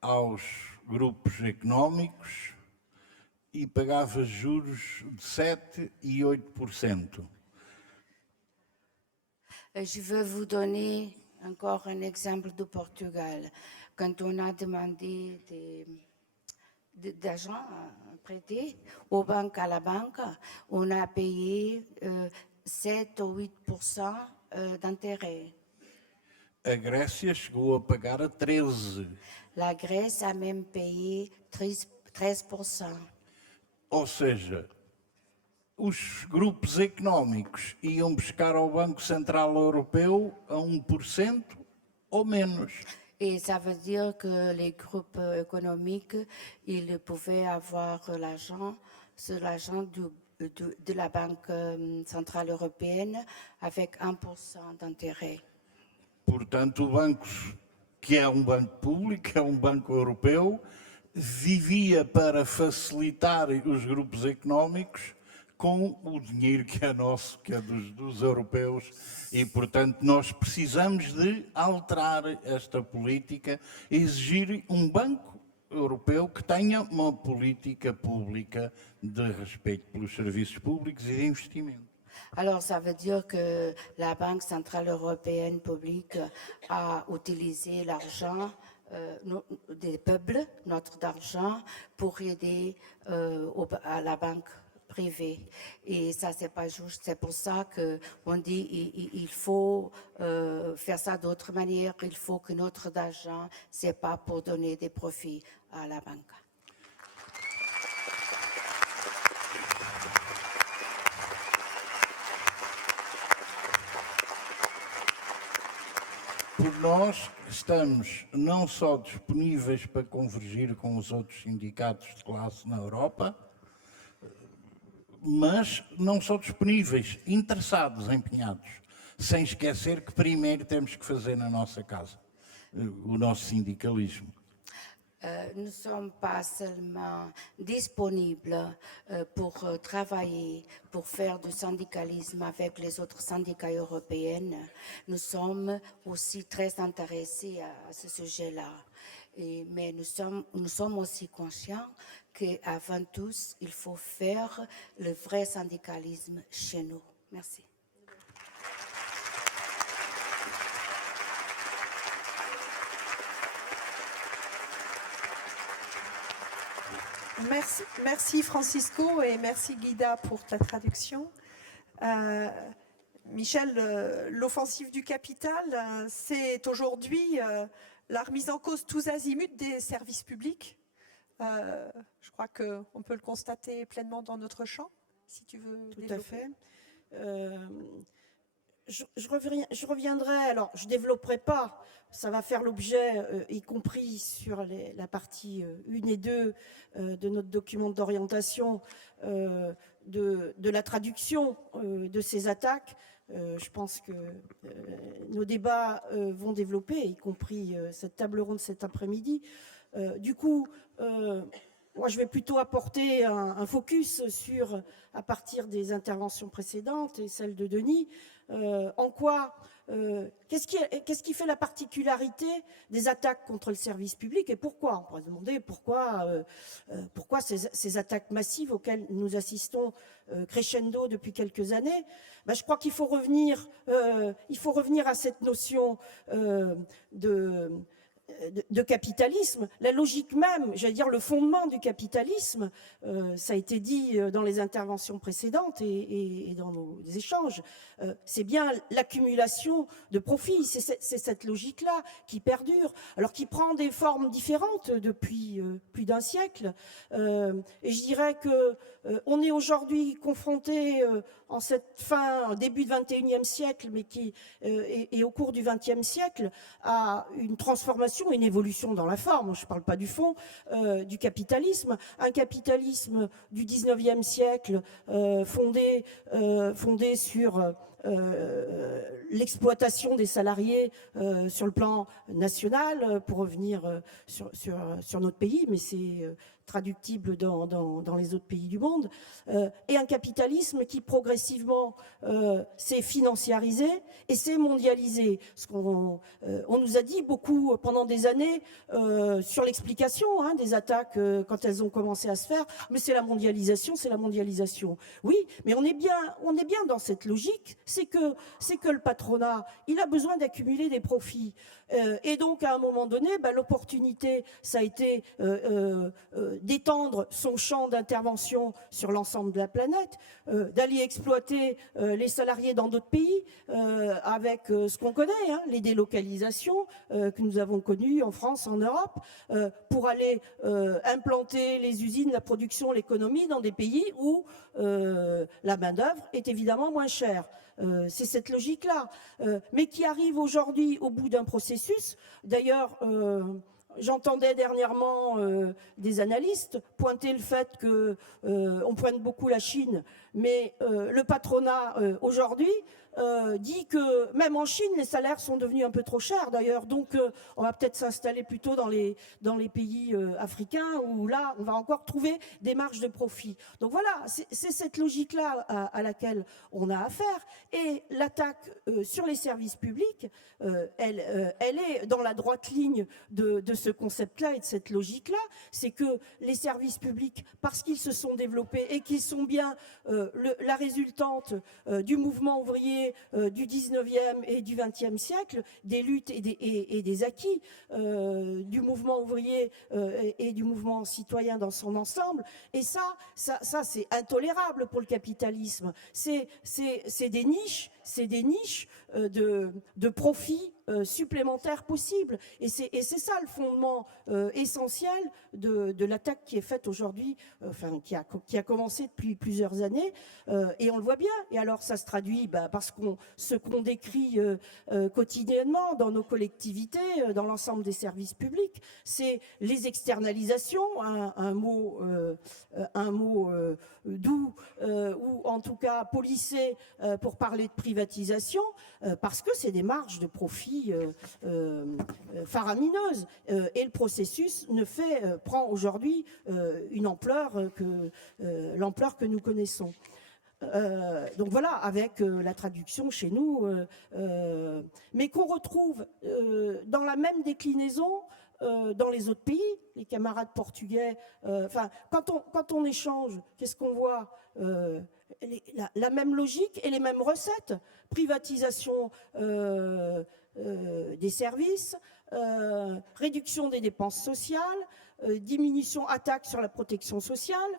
aos grupos económicos e pagava juros de 7% e 8%. Je veux vous donner encore un exemple du Portugal. Quand on a demandé d'argent prêté aux banques à la banque, on a payé 7 ou 8% d'intérêt. A Grécia chegou a pagar a 13%. La Grèce a même payé 13%. Ou seja, os grupos económicos iam buscar ao Banco Central Europeu a 1% ou menos. Et ça veut dire que les groupes économiques, ils pouvaient avoir l'argent, de la Banque Centrale Européenne avec 1% d'intérêt. Portanto, o banco, que é um banco público, é um banco europeu, vivia para facilitar os grupos económicos com o dinheiro que é nosso, que é dos europeus, e, portanto, nós precisamos de alterar esta política, exigir um banco europeu que tenha uma política pública de respeito pelos serviços públicos e de investimento. Alors, ça veut dire que la Banque Centrale Européenne publique a utilisé l'argent des peuples, notre argent, pour aider à la banque privée. Et ça, c'est pas juste. C'est pour ça qu'on dit il faut faire ça d'autre manière. Il faut que notre argent, c'est pas pour donner des profits à la banque. Por nós, estamos não só disponíveis para convergir com os outros sindicatos de classe na Europa, mas não só disponíveis, interessados, empenhados, sem esquecer que primeiro temos que fazer na nossa casa o nosso sindicalismo. Nous ne sommes pas seulement disponibles pour travailler, pour faire du syndicalisme avec les autres syndicats européens. Nous sommes aussi très intéressés à ce sujet-là. Mais nous sommes aussi conscients qu'avant tout, il faut faire le vrai syndicalisme chez nous. Merci. Merci Francisco et merci Guida pour ta traduction. Michel, l'offensive du capital, c'est aujourd'hui la remise en cause tous azimuts des services publics. Je crois qu'on peut le constater pleinement dans notre champ, si tu veux. Tout à fait. Je reviendrai, alors je ne développerai pas, ça va faire l'objet, y compris sur la partie 1 et 2 de notre document d'orientation, de la traduction de ces attaques. Je pense que nos débats vont développer, y compris cette table ronde cet après-midi. Du coup, moi, je vais plutôt apporter un focus sur, à partir des interventions précédentes et celle de Denis, en quoi, qu'est-ce qui fait la particularité des attaques contre le service public et pourquoi? On pourrait se demander pourquoi ces attaques massives auxquelles nous assistons crescendo depuis quelques années. Ben, je crois qu'il faut revenir à cette notion de capitalisme, la logique même, j'allais dire le fondement du capitalisme, ça a été dit dans les interventions précédentes et dans nos échanges, c'est bien l'accumulation de profits, c'est cette logique-là qui perdure, alors qui prend des formes différentes depuis plus d'un siècle, et je dirais que on est aujourd'hui confronté en cette début du XXIe siècle, mais et au cours du XXe siècle, à une transformation, une évolution dans la forme, je ne parle pas du fond, du capitalisme, un capitalisme du XIXe siècle fondé sur l'exploitation des salariés sur le plan national, pour revenir sur notre pays, mais c'est traductible dans les autres pays du monde, et un capitalisme qui progressivement s'est financiarisé et s'est mondialisé. On nous a dit beaucoup pendant des années sur l'explication des attaques quand elles ont commencé à se faire, mais c'est la mondialisation, c'est la mondialisation. Oui, mais on est bien dans cette logique, c'est que le patronat, il a besoin d'accumuler des profits. Et donc, à un moment donné, l'opportunité, ça a été d'étendre son champ d'intervention sur l'ensemble de la planète, d'aller exploiter les salariés dans d'autres pays, avec ce qu'on connaît, les délocalisations que nous avons connues en France, en Europe, pour aller implanter les usines, la production, l'économie dans des pays où la main-d'œuvre est évidemment moins chère. C'est cette logique-là, mais qui arrive aujourd'hui au bout d'un processus. D'ailleurs, j'entendais dernièrement des analystes pointer le fait qu'on pointe beaucoup la Chine, mais le patronat aujourd'hui dit que même en Chine, les salaires sont devenus un peu trop chers d'ailleurs, donc on va peut-être s'installer plutôt dans les pays africains où là, on va encore trouver des marges de profit. Donc voilà, c'est cette logique-là à laquelle on a affaire, et l'attaque sur les services publics, elle est dans la droite ligne de ce concept-là et de cette logique-là, c'est que les services publics, parce qu'ils se sont développés et qu'ils sont bien la résultante du mouvement ouvrier du 19e et du 20e siècle, des luttes et des acquis du mouvement ouvrier et du mouvement citoyen dans son ensemble. Et ça c'est intolérable pour le capitalisme. C'est des niches, de profits supplémentaires possibles. Et c'est ça le fondement essentiel de l'attaque qui est faite aujourd'hui, qui a commencé depuis plusieurs années, et on le voit bien. Et alors ça se traduit parce ce qu'on décrit quotidiennement dans nos collectivités, dans l'ensemble des services publics, c'est les externalisations, un mot doux, ou en tout cas policé pour parler de privatisation, parce que c'est des marges de profit faramineuses, et le processus prend aujourd'hui une ampleur l'ampleur que nous connaissons. Donc voilà, avec la traduction chez nous, mais qu'on retrouve dans la même déclinaison dans les autres pays, les camarades portugais. Quand on échange, qu'est-ce qu'on voit? La même logique et les mêmes recettes. Privatisation des services, réduction des dépenses sociales, diminution, attaque sur la protection sociale,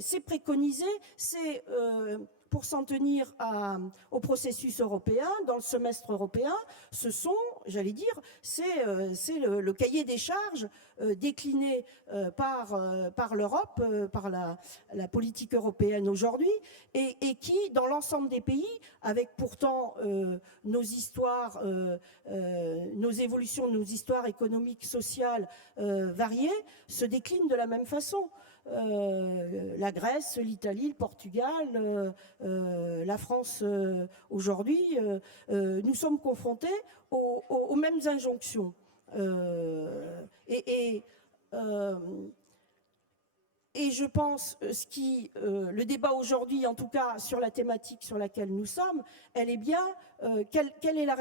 c'est préconisé, c'est pour s'en tenir au processus européen, dans le semestre européen, ce sont, j'allais dire, c'est le cahier des charges décliné par l'Europe, par la politique européenne aujourd'hui, et qui, dans l'ensemble des pays, avec pourtant nos histoires, nos évolutions, nos histoires économiques, sociales variées, se déclinent de la même façon. La Grèce, l'Italie, le Portugal, la France aujourd'hui, nous sommes confrontés aux mêmes injonctions. Et je pense le débat aujourd'hui, en tout cas sur la thématique sur laquelle nous sommes, elle est bien quelle est la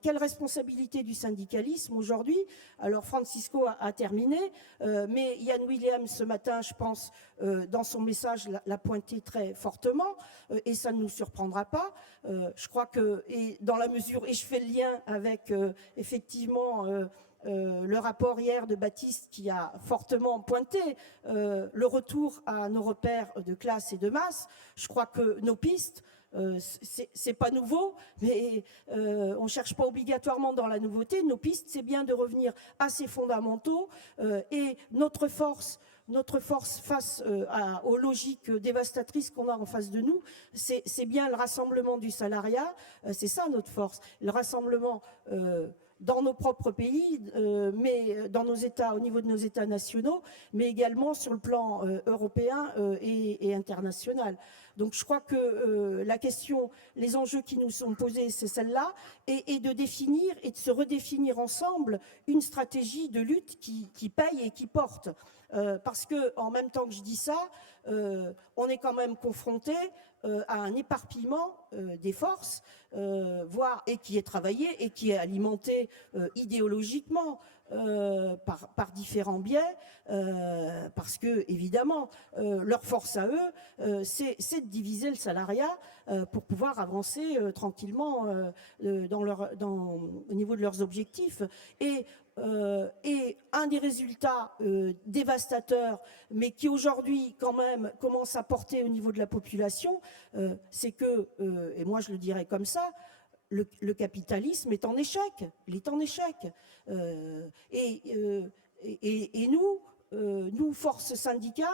quelle responsabilité du syndicalisme aujourd'hui. Alors Francisco a terminé, mais Ian Williams ce matin, je pense, dans son message l'a pointé très fortement, et ça ne nous surprendra pas. Je crois que, et dans la mesure, et je fais le lien avec effectivement le rapport hier de Baptiste qui a fortement pointé le retour à nos repères de classe et de masse. Je crois que nos pistes, c'est pas nouveau, mais on cherche pas obligatoirement dans la nouveauté. Nos pistes, c'est bien de revenir à ces fondamentaux et notre force face aux logiques dévastatrices qu'on a en face de nous, c'est bien le rassemblement du salariat, c'est ça notre force, le rassemblement dans nos propres pays, mais dans nos États, au niveau de nos États nationaux, mais également sur le plan européen et international. Donc je crois que la question, les enjeux qui nous sont posés, c'est celle-là, et de définir et de se redéfinir ensemble une stratégie de lutte qui paye et qui porte. Parce que en même temps que je dis ça, on est quand même confronté à un éparpillement des forces, voire et qui est travaillé et qui est alimenté idéologiquement par différents biais, parce que évidemment leur force à eux, c'est de diviser le salariat pour pouvoir avancer tranquillement au niveau de leurs objectifs. Et un des résultats dévastateurs, mais qui aujourd'hui quand même commence à porter au niveau de la population, c'est que, et moi je le dirais comme ça, le capitalisme est en échec. Il est en échec. Et nous, forces syndicales,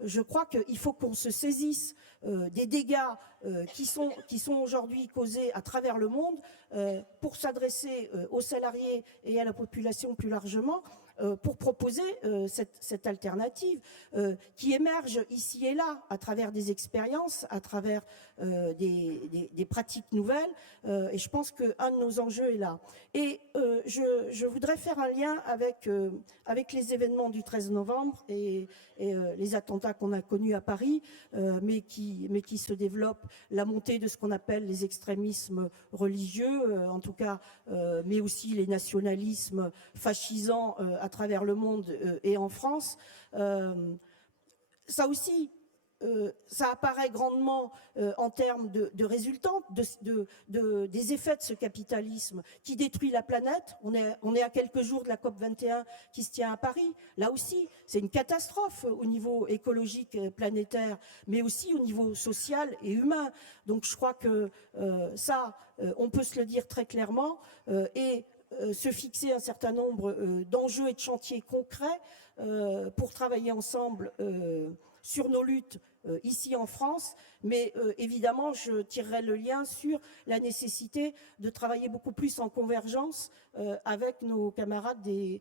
je crois qu'il faut qu'on se saisisse des dégâts qui sont aujourd'hui causés à travers le monde pour s'adresser aux salariés et à la population plus largement, pour proposer cette alternative qui émerge ici et là à travers des expériences, à travers des pratiques nouvelles, et je pense qu'un de nos enjeux est là. Et je voudrais faire un lien avec les événements du 13 novembre et les attentats qu'on a connus à Paris, mais qui se développent, la montée de ce qu'on appelle les extrémismes religieux, en tout cas, mais aussi les nationalismes fascisants à travers le monde et en France. Ça aussi, ça apparaît grandement en termes de résultats, des effets de ce capitalisme qui détruit la planète. On est à quelques jours de la COP21 qui se tient à Paris. Là aussi, c'est une catastrophe au niveau écologique planétaire, mais aussi au niveau social et humain. Donc je crois que ça, on peut se le dire très clairement, et se fixer un certain nombre d'enjeux et de chantiers concrets pour travailler ensemble sur nos luttes ici en France, mais évidemment je tirerai le lien sur la nécessité de travailler beaucoup plus en convergence avec nos camarades et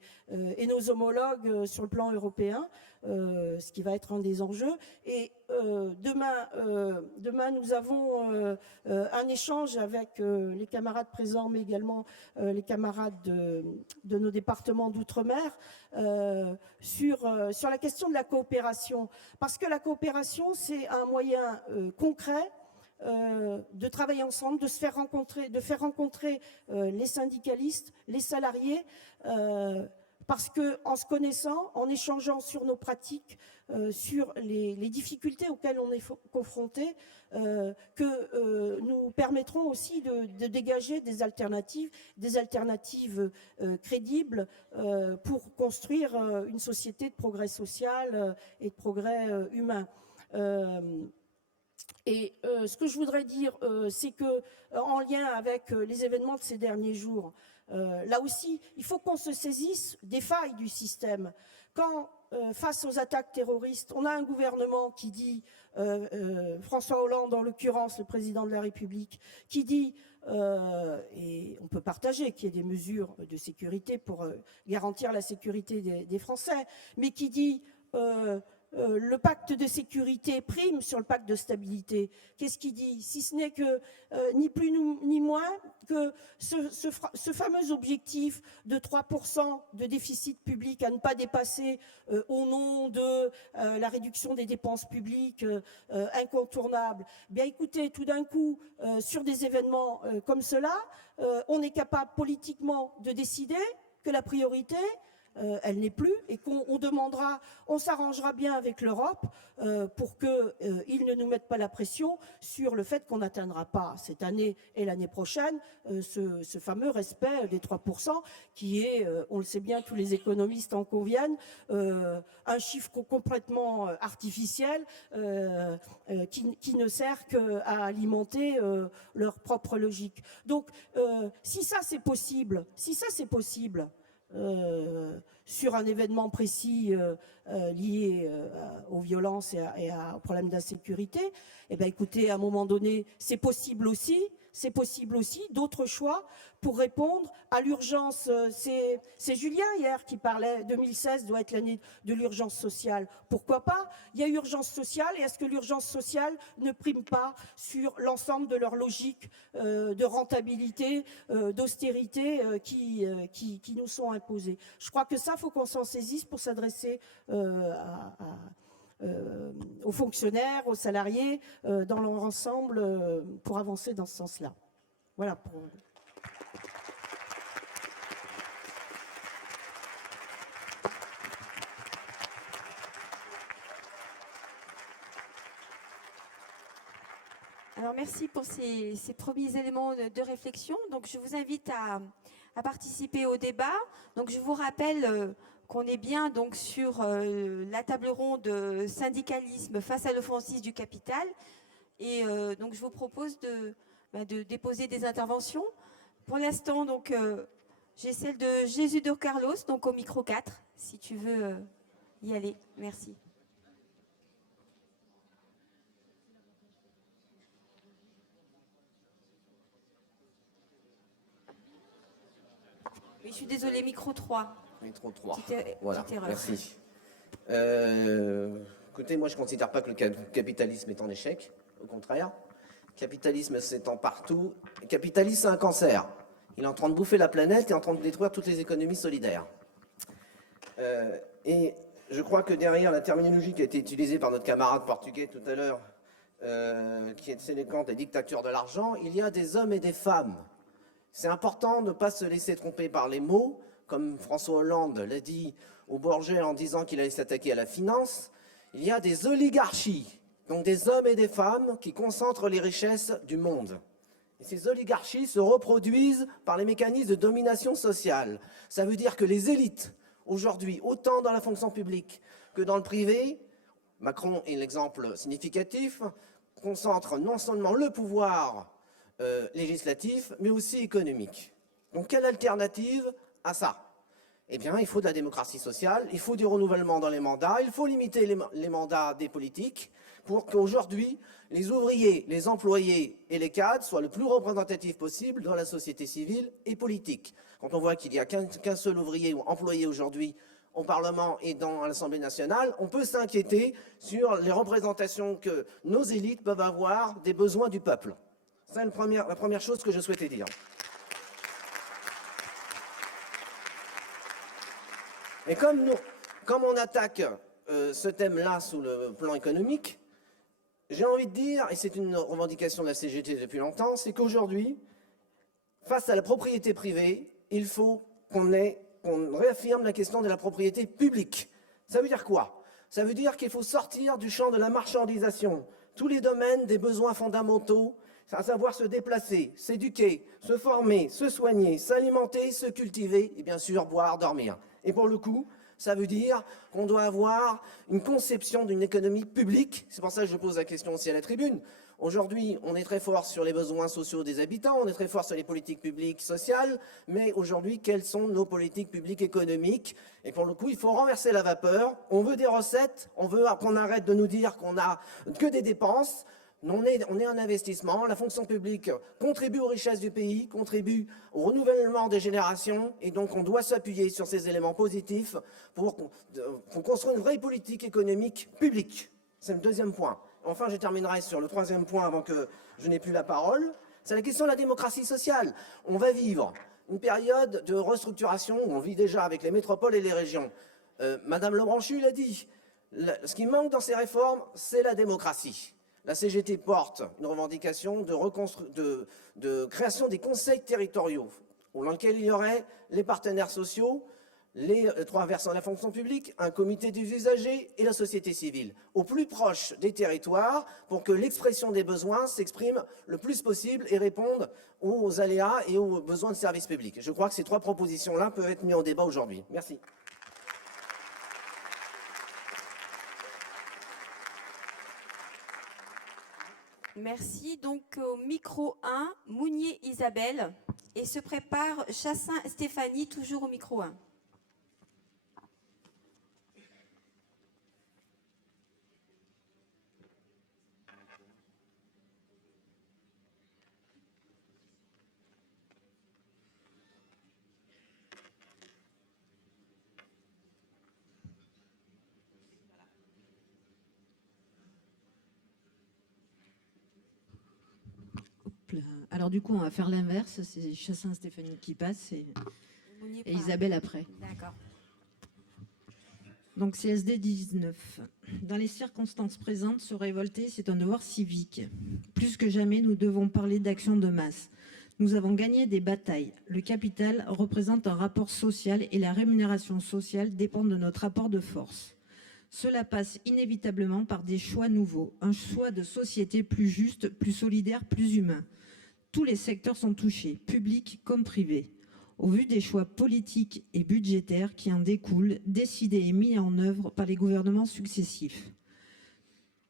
nos homologues sur le plan européen, ce qui va être un des enjeux. Et demain nous avons un échange avec les camarades présents, mais également les camarades de nos départements d'outre-mer sur la question de la coopération. Parce que la coopération, c'est un moyen concret de travailler ensemble, de faire rencontrer les syndicalistes, les salariés, parce qu'en se connaissant, en échangeant sur nos pratiques, sur les difficultés auxquelles on est confronté, que nous permettront aussi de dégager des alternatives crédibles pour construire une société de progrès social et de progrès humain. Et ce que je voudrais dire, c'est que, en lien avec les événements de ces derniers jours, là aussi, il faut qu'on se saisisse des failles du système. Quand, face aux attaques terroristes, on a un gouvernement qui dit, François Hollande en l'occurrence, le président de la République, qui dit, et on peut partager qu'il y ait des mesures de sécurité pour garantir la sécurité des Français, mais qui dit le pacte de sécurité prime sur le pacte de stabilité. Qu'est-ce qu'il dit? Si ce n'est que, ni plus ni moins, que ce fameux objectif de 3% de déficit public à ne pas dépasser au nom de la réduction des dépenses publiques incontournables. Bien écoutez, tout d'un coup, sur des événements comme cela, on est capable politiquement de décider que la priorité, elle n'est plus, et qu'on demandera, on s'arrangera bien avec l'Europe pour qu'ils ne nous mettent pas la pression sur le fait qu'on n'atteindra pas cette année et l'année prochaine ce fameux respect des 3%, qui est, on le sait bien, tous les économistes en conviennent, un chiffre complètement artificiel qui ne sert qu'à alimenter leur propre logique. Donc, si ça c'est possible, sur un événement précis lié aux violences et aux problèmes d'insécurité, eh bien, écoutez, à un moment donné, c'est possible aussi d'autres choix pour répondre à l'urgence. C'est Julien hier qui parlait, 2016 doit être l'année de l'urgence sociale. Pourquoi pas? Il y a urgence sociale, et est-ce que l'urgence sociale ne prime pas sur l'ensemble de leur logique de rentabilité, d'austérité qui nous sont imposées? Je crois que ça, il faut qu'on s'en saisisse pour s'adresser aux fonctionnaires, aux salariés, dans leur ensemble, pour avancer dans ce sens-là. Voilà. Alors merci pour ces premiers éléments de réflexion. Donc je vous invite à participer au débat. Donc je vous rappelle qu'on est bien donc sur la table ronde syndicalisme face à l'offensive du capital. Et donc je vous propose de déposer des interventions. Pour l'instant, donc j'ai celle de Jésus de Carlos, donc au micro 4, si tu veux y aller. Merci. Oui, je suis désolée, micro 3. Micro 3. Voilà, merci. Écoutez, moi je ne considère pas que le capitalisme est en échec. Au contraire, le capitalisme s'étend partout. Le capitalisme, c'est un cancer. Il est en train de bouffer la planète et en train de détruire toutes les économies solidaires. Et je crois que derrière la terminologie qui a été utilisée par notre camarade portugais tout à l'heure, qui est éloquente des dictatures de l'argent, il y a des hommes et des femmes. C'est important de ne pas se laisser tromper par les mots, comme François Hollande l'a dit au Borget en disant qu'il allait s'attaquer à la finance. Il y a des oligarchies, donc des hommes et des femmes qui concentrent les richesses du monde. Et ces oligarchies se reproduisent par les mécanismes de domination sociale. Ça veut dire que les élites, aujourd'hui, autant dans la fonction publique que dans le privé, Macron est l'exemple significatif, concentrent non seulement le pouvoir législatif, mais aussi économique. Donc quelle alternative à ça? Eh bien, il faut de la démocratie sociale, il faut du renouvellement dans les mandats, il faut limiter les mandats des politiques pour qu'aujourd'hui, les ouvriers, les employés et les cadres soient le plus représentatifs possible dans la société civile et politique. Quand on voit qu'il n'y a qu'un seul ouvrier ou employé aujourd'hui au Parlement et dans l'Assemblée nationale, on peut s'inquiéter sur les représentations que nos élites peuvent avoir des besoins du peuple. C'est la première chose que je souhaitais dire. Et comme on attaque ce thème-là sous le plan économique, j'ai envie de dire, et c'est une revendication de la CGT depuis longtemps, c'est qu'aujourd'hui, face à la propriété privée, il faut qu'on réaffirme la question de la propriété publique. Ça veut dire quoi? Ça veut dire qu'il faut sortir du champ de la marchandisation, tous les domaines des besoins fondamentaux, à savoir se déplacer, s'éduquer, se former, se soigner, s'alimenter, se cultiver et bien sûr boire, dormir. Et pour le coup, Ça veut dire qu'on doit avoir une conception d'une économie publique. C'est pour ça que je pose la question aussi à la tribune. Aujourd'hui, on est très fort sur les besoins sociaux des habitants, on est très fort sur les politiques publiques sociales, mais aujourd'hui, quelles sont nos politiques publiques économiques? Et pour le coup, il faut renverser la vapeur. On veut des recettes, on veut qu'on arrête de nous dire qu'on n'a que des dépenses. On est un investissement, la fonction publique contribue aux richesses du pays, contribue au renouvellement des générations, et donc on doit s'appuyer sur ces éléments positifs pour construire une vraie politique économique publique. C'est le deuxième point. Enfin, je terminerai sur le troisième point avant que je n'ai plus la parole. C'est la question de la démocratie sociale. On va vivre une période de restructuration, où on vit déjà avec les métropoles et les régions. Madame Lebranchu l'a dit, ce qui manque dans ces réformes, c'est la démocratie. La CGT porte une revendication de création des conseils territoriaux, dans lesquels il y aurait les partenaires sociaux, les trois versants de la fonction publique, un comité des usagers et la société civile, au plus proche des territoires pour que l'expression des besoins s'exprime le plus possible et réponde aux aléas et aux besoins de services publics. Je crois que ces trois propositions-là peuvent être mises en débat aujourd'hui. Merci. Merci. Donc au micro 1, Mounier Isabelle. Et se prépare Chassin Stéphanie, toujours au micro 1. Alors du coup, on va faire l'inverse. C'est Chassin Stéphanie qui passe et Isabelle après. D'accord. Donc CSD 19. Dans les circonstances présentes, se révolter, c'est un devoir civique. Plus que jamais, nous devons parler d'action de masse. Nous avons gagné des batailles. Le capital représente un rapport social et la rémunération sociale dépend de notre rapport de force. Cela passe inévitablement par des choix nouveaux, un choix de société plus juste, plus solidaire, plus humain. Tous les secteurs sont touchés, publics comme privés. Au vu des choix politiques et budgétaires qui en découlent, décidés et mis en œuvre par les gouvernements successifs.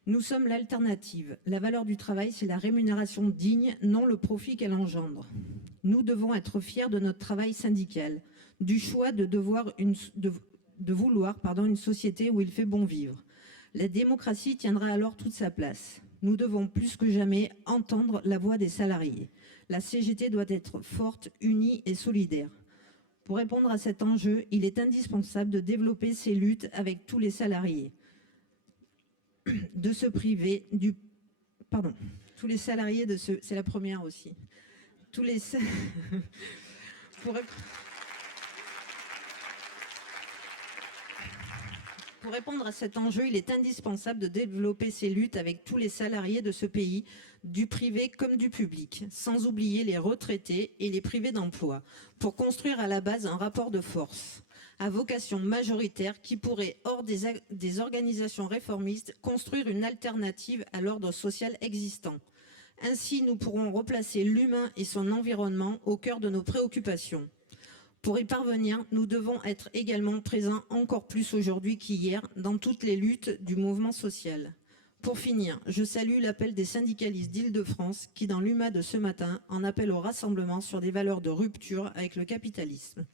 Nous sommes l'alternative. La valeur du travail, c'est la rémunération digne, non le profit qu'elle engendre. Nous devons être fiers de notre travail syndical, du choix de vouloir une société où il fait bon vivre. La démocratie tiendra alors toute sa place. Nous devons plus que jamais entendre la voix des salariés. La CGT doit être forte, unie et solidaire. Pour répondre à cet enjeu, il est indispensable de développer ces luttes avec tous les salariés. De se priver du... Pardon. Tous les salariés de ce... C'est la première aussi. Tous les... Pour répondre à cet enjeu, il est indispensable de développer ces luttes avec tous les salariés de ce pays, du privé comme du public, sans oublier les retraités et les privés d'emploi, pour construire à la base un rapport de force à vocation majoritaire qui pourrait, hors des organisations réformistes, construire une alternative à l'ordre social existant. Ainsi, nous pourrons replacer l'humain et son environnement au cœur de nos préoccupations. Pour y parvenir, nous devons être également présents encore plus aujourd'hui qu'hier dans toutes les luttes du mouvement social. Pour finir, je salue l'appel des syndicalistes d'Île-de-France qui, dans l'UMA de ce matin, en appellent au rassemblement sur des valeurs de rupture avec le capitalisme.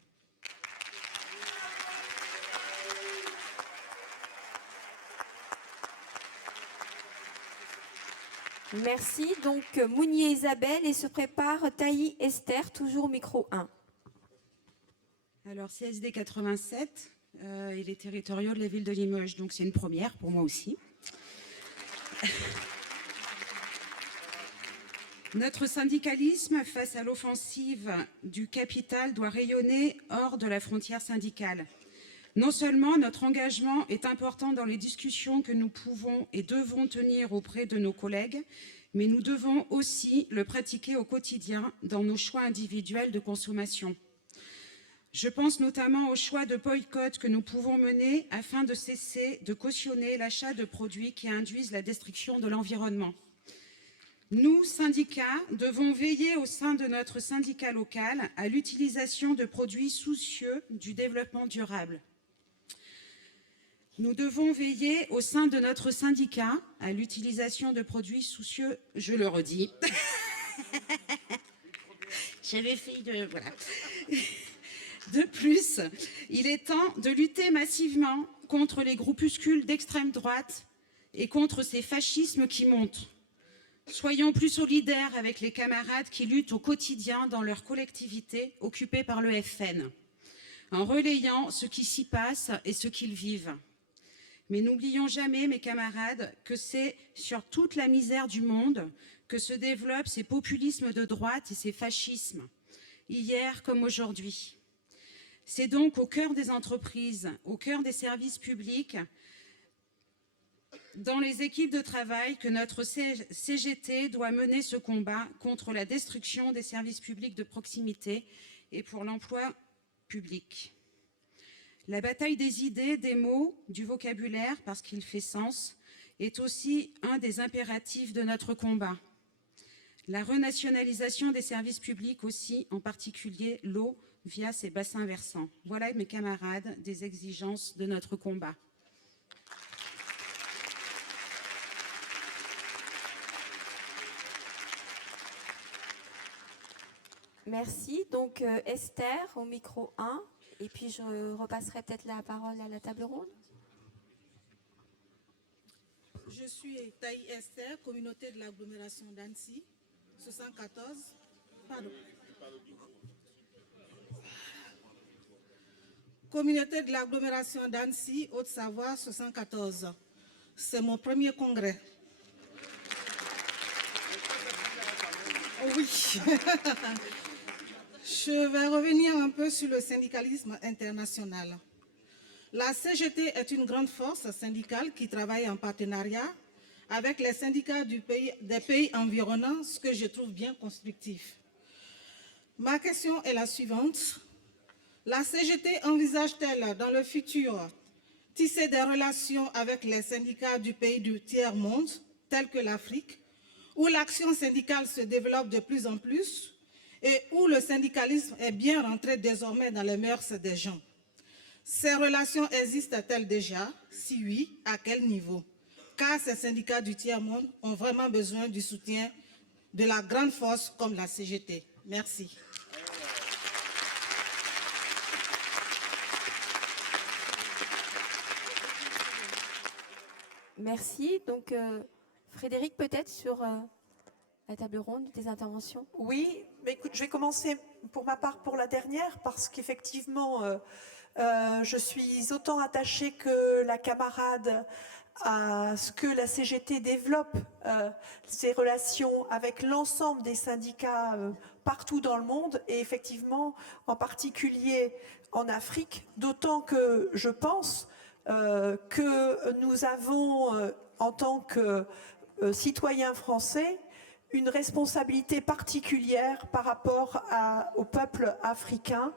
Merci. Donc Mounier Isabelle et se prépare Tailly Esther, toujours au micro 1. Alors, CSD 87 et les territoriaux de la ville de Limoges. Donc, c'est une première pour moi aussi. Notre syndicalisme face à l'offensive du capital doit rayonner hors de la frontière syndicale. Non seulement notre engagement est important dans les discussions que nous pouvons et devons tenir auprès de nos collègues, mais nous devons aussi le pratiquer au quotidien dans nos choix individuels de consommation. Je pense notamment au choix de boycott que nous pouvons mener afin de cesser de cautionner l'achat de produits qui induisent la destruction de l'environnement. Nous, syndicats, devons veiller au sein de notre syndicat local à l'utilisation de produits soucieux du développement durable. Nous devons veiller au sein de notre syndicat à l'utilisation de produits soucieux, je le redis. J'avais fait de... Voilà. De plus, il est temps de lutter massivement contre les groupuscules d'extrême droite et contre ces fascismes qui montent. Soyons plus solidaires avec les camarades qui luttent au quotidien dans leur collectivité occupée par le FN, en relayant ce qui s'y passe et ce qu'ils vivent. Mais n'oublions jamais, mes camarades, que c'est sur toute la misère du monde que se développent ces populismes de droite et ces fascismes, hier comme aujourd'hui. C'est donc au cœur des entreprises, au cœur des services publics, dans les équipes de travail que notre CGT doit mener ce combat contre la destruction des services publics de proximité et pour l'emploi public. La bataille des idées, des mots, du vocabulaire, parce qu'il fait sens, est aussi un des impératifs de notre combat. La renationalisation des services publics aussi, en particulier l'eau, via ses bassins versants. Voilà, mes camarades, des exigences de notre combat. Merci. Donc Esther au micro 1. Et puis je repasserai peut-être la parole à la table ronde. Je suis Taï Esther, communauté de l'agglomération d'Annecy, 74. Pardon. Communauté de l'agglomération d'Annecy, Haute-Savoie, 74. C'est mon premier congrès. Oui. Je vais revenir un peu sur le syndicalisme international. La CGT est une grande force syndicale qui travaille en partenariat avec les syndicats des pays environnants, ce que je trouve bien constructif. Ma question est la suivante. La CGT envisage-t-elle dans le futur tisser des relations avec les syndicats du pays du tiers-monde, tels que l'Afrique, où l'action syndicale se développe de plus en plus et où le syndicalisme est bien rentré désormais dans les mœurs des gens? Ces relations existent-elles déjà? Si oui, à quel niveau? Car ces syndicats du tiers-monde ont vraiment besoin du soutien de la grande force comme la CGT. Merci. Merci. Donc, Frédéric, peut-être sur la table ronde des interventions. Oui, mais écoute, je vais commencer pour ma part pour la dernière, parce qu'effectivement, je suis autant attachée que la camarade à ce que la CGT développe ses relations avec l'ensemble des syndicats partout dans le monde, et effectivement, en particulier en Afrique, d'autant que je pense que nous avons, en tant que citoyens français, une responsabilité particulière par rapport au peuple africain,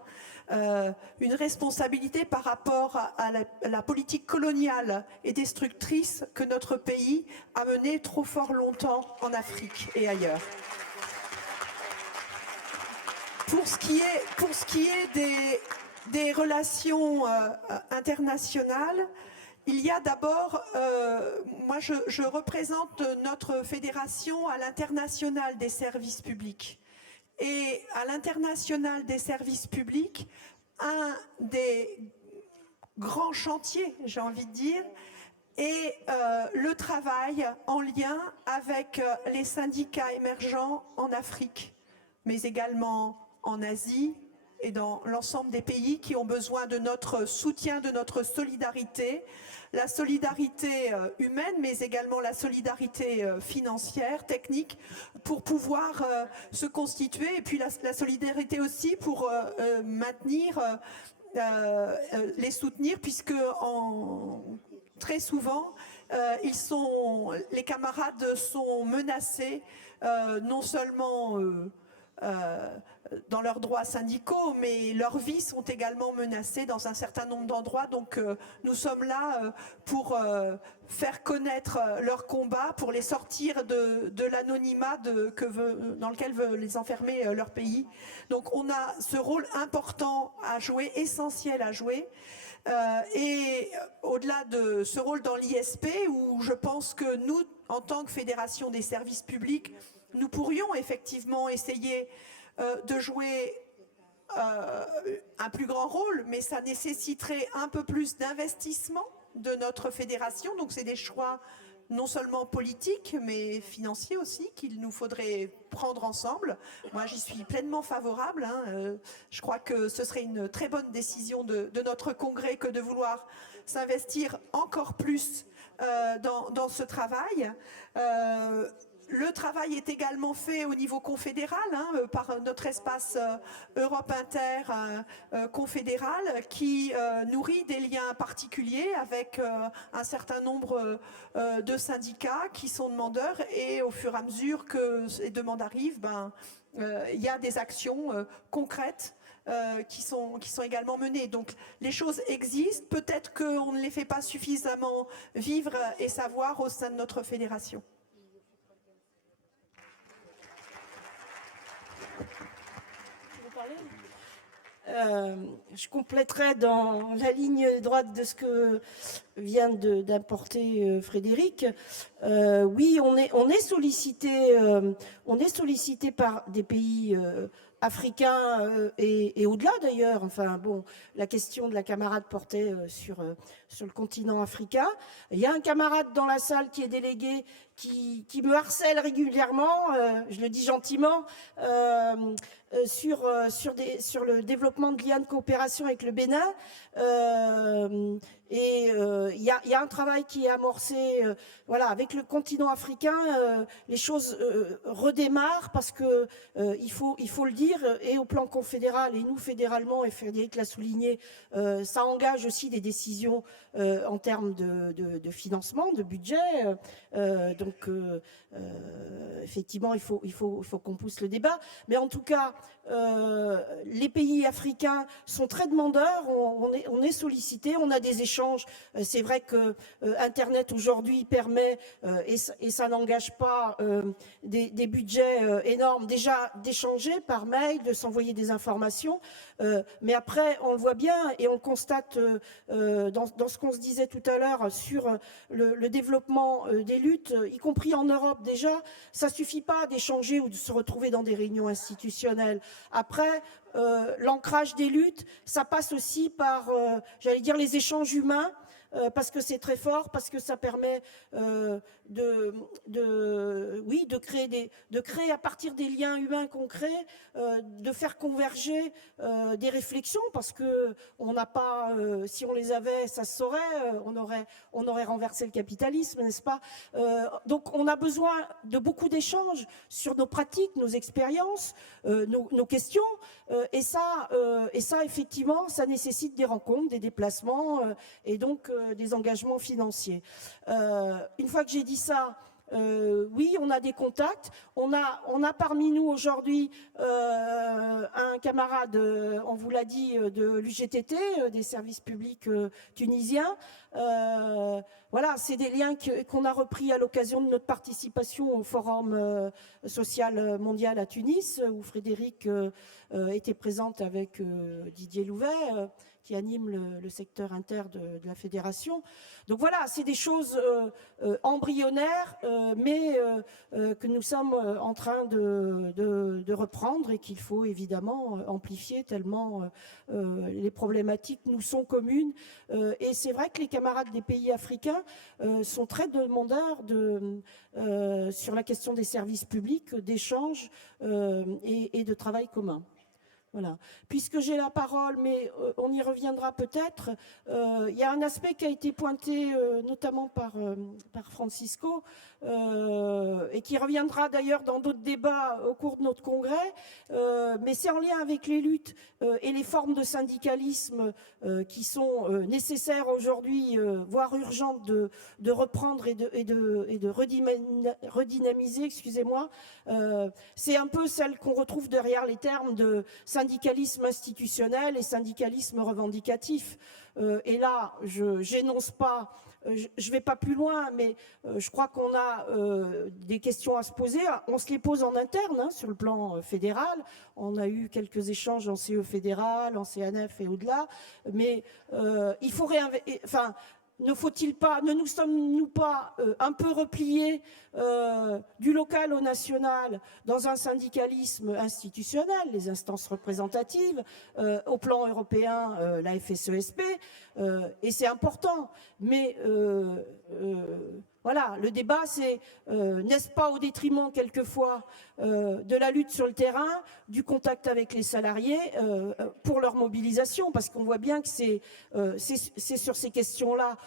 une responsabilité par rapport à la politique coloniale et destructrice que notre pays a menée trop fort longtemps en Afrique et ailleurs. Pour ce qui est des relations internationales, il y a d'abord, moi je représente notre fédération à l'international des services publics. Et à l'international des services publics, un des grands chantiers, j'ai envie de dire, est le travail en lien avec les syndicats émergents en Afrique, mais également en Asie et dans l'ensemble des pays qui ont besoin de notre soutien, de notre solidarité, la solidarité humaine, mais également la solidarité financière, technique, pour pouvoir se constituer, et puis la solidarité aussi pour maintenir, les soutenir, puisque très souvent, les camarades sont menacés, non seulement dans leurs droits syndicaux, mais leurs vies sont également menacées dans un certain nombre d'endroits. Donc nous sommes là pour faire connaître leur combat, pour les sortir de l'anonymat dans lequel veut les enfermer leur pays. Donc on a ce rôle important à jouer, essentiel à jouer. Et au-delà de ce rôle dans l'ISP, où je pense que nous, en tant que Fédération des services publics, nous pourrions effectivement essayer de jouer un plus grand rôle, mais ça nécessiterait un peu plus d'investissement de notre fédération. Donc c'est des choix non seulement politiques, mais financiers aussi, qu'il nous faudrait prendre ensemble. Moi, j'y suis pleinement favorable. Je crois que ce serait une très bonne décision de notre congrès que de vouloir s'investir encore plus dans ce travail. Le travail est également fait au niveau confédéral, par notre espace Europe Inter confédéral, qui nourrit des liens particuliers avec un certain nombre de syndicats qui sont demandeurs, et au fur et à mesure que ces demandes arrivent, il y a des actions concrètes qui sont également menées. Donc les choses existent, peut-être qu'on ne les fait pas suffisamment vivre et savoir au sein de notre fédération. Je compléterai dans la ligne droite de ce que vient d'apporter Frédéric. Oui, on est sollicité par des pays africains et au-delà d'ailleurs. Enfin bon, la question de la camarade portait sur le continent africain. Il y a un camarade dans la salle qui est délégué qui me harcèle régulièrement, je le dis gentiment, sur le développement de liens de coopération avec le Bénin. Et il y a un travail qui est amorcé, voilà, avec le continent africain. Les choses redémarrent parce que il faut le dire, et au plan confédéral, et nous fédéralement, et Frédéric l'a souligné, ça engage aussi des décisions en termes de financement, de budget. Donc effectivement, il faut qu'on pousse le débat. Mais en tout cas, les pays africains sont très demandeurs, on est sollicité, on a des échanges. C'est vrai que Internet aujourd'hui permet, et ça n'engage pas des budgets énormes, déjà d'échanger par mail, de s'envoyer des informations. Mais après, on le voit bien et on constate dans ce qu'on se disait tout à l'heure sur le développement des luttes, y compris en Europe déjà, ça suffit pas d'échanger ou de se retrouver dans des réunions institutionnelles. Après, l'ancrage des luttes, ça passe aussi par, j'allais dire, les échanges humains, parce que c'est très fort, parce que ça permet de créer à partir des liens humains concrets, de faire converger des réflexions, parce que on n'a pas, si on les avait, ça se saurait, on aurait renversé le capitalisme, n'est-ce pas? Donc on a besoin de beaucoup d'échanges sur nos pratiques, nos expériences, nos questions, et ça effectivement, ça nécessite des rencontres, des déplacements, et donc des engagements financiers. Une fois que j'ai dit ça, oui, on a des contacts. On a parmi nous aujourd'hui un camarade, on vous l'a dit, de l'UGTT, des services publics tunisiens. Voilà, c'est des liens qu'on a repris à l'occasion de notre participation au Forum social mondial à Tunis, où Frédéric était présente avec Didier Louvet, qui anime le secteur inter de la fédération. Donc voilà, c'est des choses embryonnaires, mais que nous sommes en train de reprendre et qu'il faut évidemment amplifier tellement les problématiques nous sont communes. Et c'est vrai que les camarades des pays africains sont très demandeurs sur la question des services publics, d'échanges et de travail commun. Voilà. Puisque j'ai la parole, mais on y reviendra peut-être, il y a un aspect qui a été pointé notamment par Francisco, et qui reviendra d'ailleurs dans d'autres débats au cours de notre congrès, mais c'est en lien avec les luttes et les formes de syndicalisme qui sont nécessaires aujourd'hui, voire urgentes de reprendre et de redynamiser, excusez-moi. C'est un peu celle qu'on retrouve derrière les termes de syndicalisme institutionnel et syndicalisme revendicatif. Et là, je n'énonce pas, je ne vais pas plus loin, mais je crois qu'on a des questions à se poser. On se les pose en interne, hein, sur le plan fédéral. On a eu quelques échanges en CE fédéral, en CNF et au-delà. Mais il faut enfin, ne nous sommes-nous pas un peu repliés du local au national dans un syndicalisme institutionnel, les instances représentatives, au plan européen, la FSESP, et c'est important. Mais voilà, le débat, c'est n'est-ce pas au détriment quelquefois de la lutte sur le terrain, du contact avec les salariés pour leur mobilisation, parce qu'on voit bien que c'est sur ces questions-là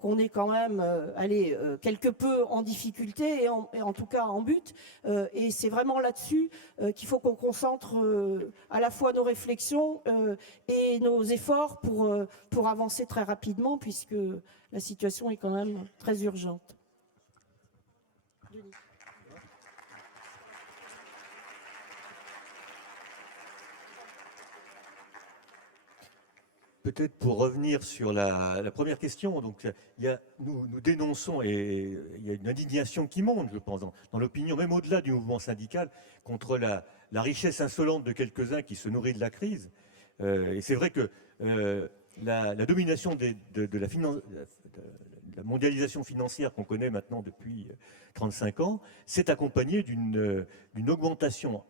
qu'on est quand même allé quelque peu en difficulté et en tout cas en but. Et c'est vraiment là-dessus qu'il faut qu'on concentre à la fois nos réflexions et nos efforts pour avancer très rapidement, puisque la situation est quand même très urgente. Peut-être pour revenir sur la première question, donc nous dénonçons, et il y a une indignation qui monte, je pense, dans l'opinion, même au-delà du mouvement syndical, contre la richesse insolente de quelques-uns qui se nourrit de la crise. Et c'est vrai que la domination de la mondialisation financière qu'on connaît maintenant depuis 35 ans s'est accompagnée d'une augmentation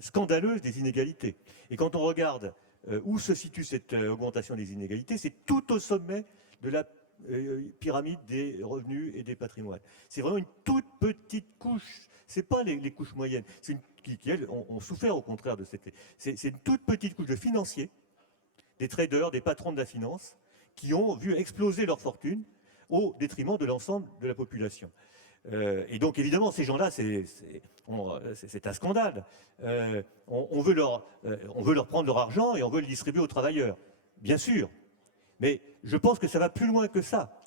scandaleuse des inégalités. Et quand on regarde où se situe cette augmentation des inégalités, c'est tout au sommet de la pyramide des revenus et des patrimoines. C'est vraiment une toute petite couche. Ce n'est pas les couches moyennes, qui elles, ont souffert au contraire de cette... C'est une toute petite couche de financiers, des traders, des patrons de la finance, qui ont vu exploser leur fortune au détriment de l'ensemble de la population. Et donc évidemment, ces gens-là, c'est un scandale. On veut leur prendre leur argent et on veut le distribuer aux travailleurs, bien sûr. Mais je pense que ça va plus loin que ça.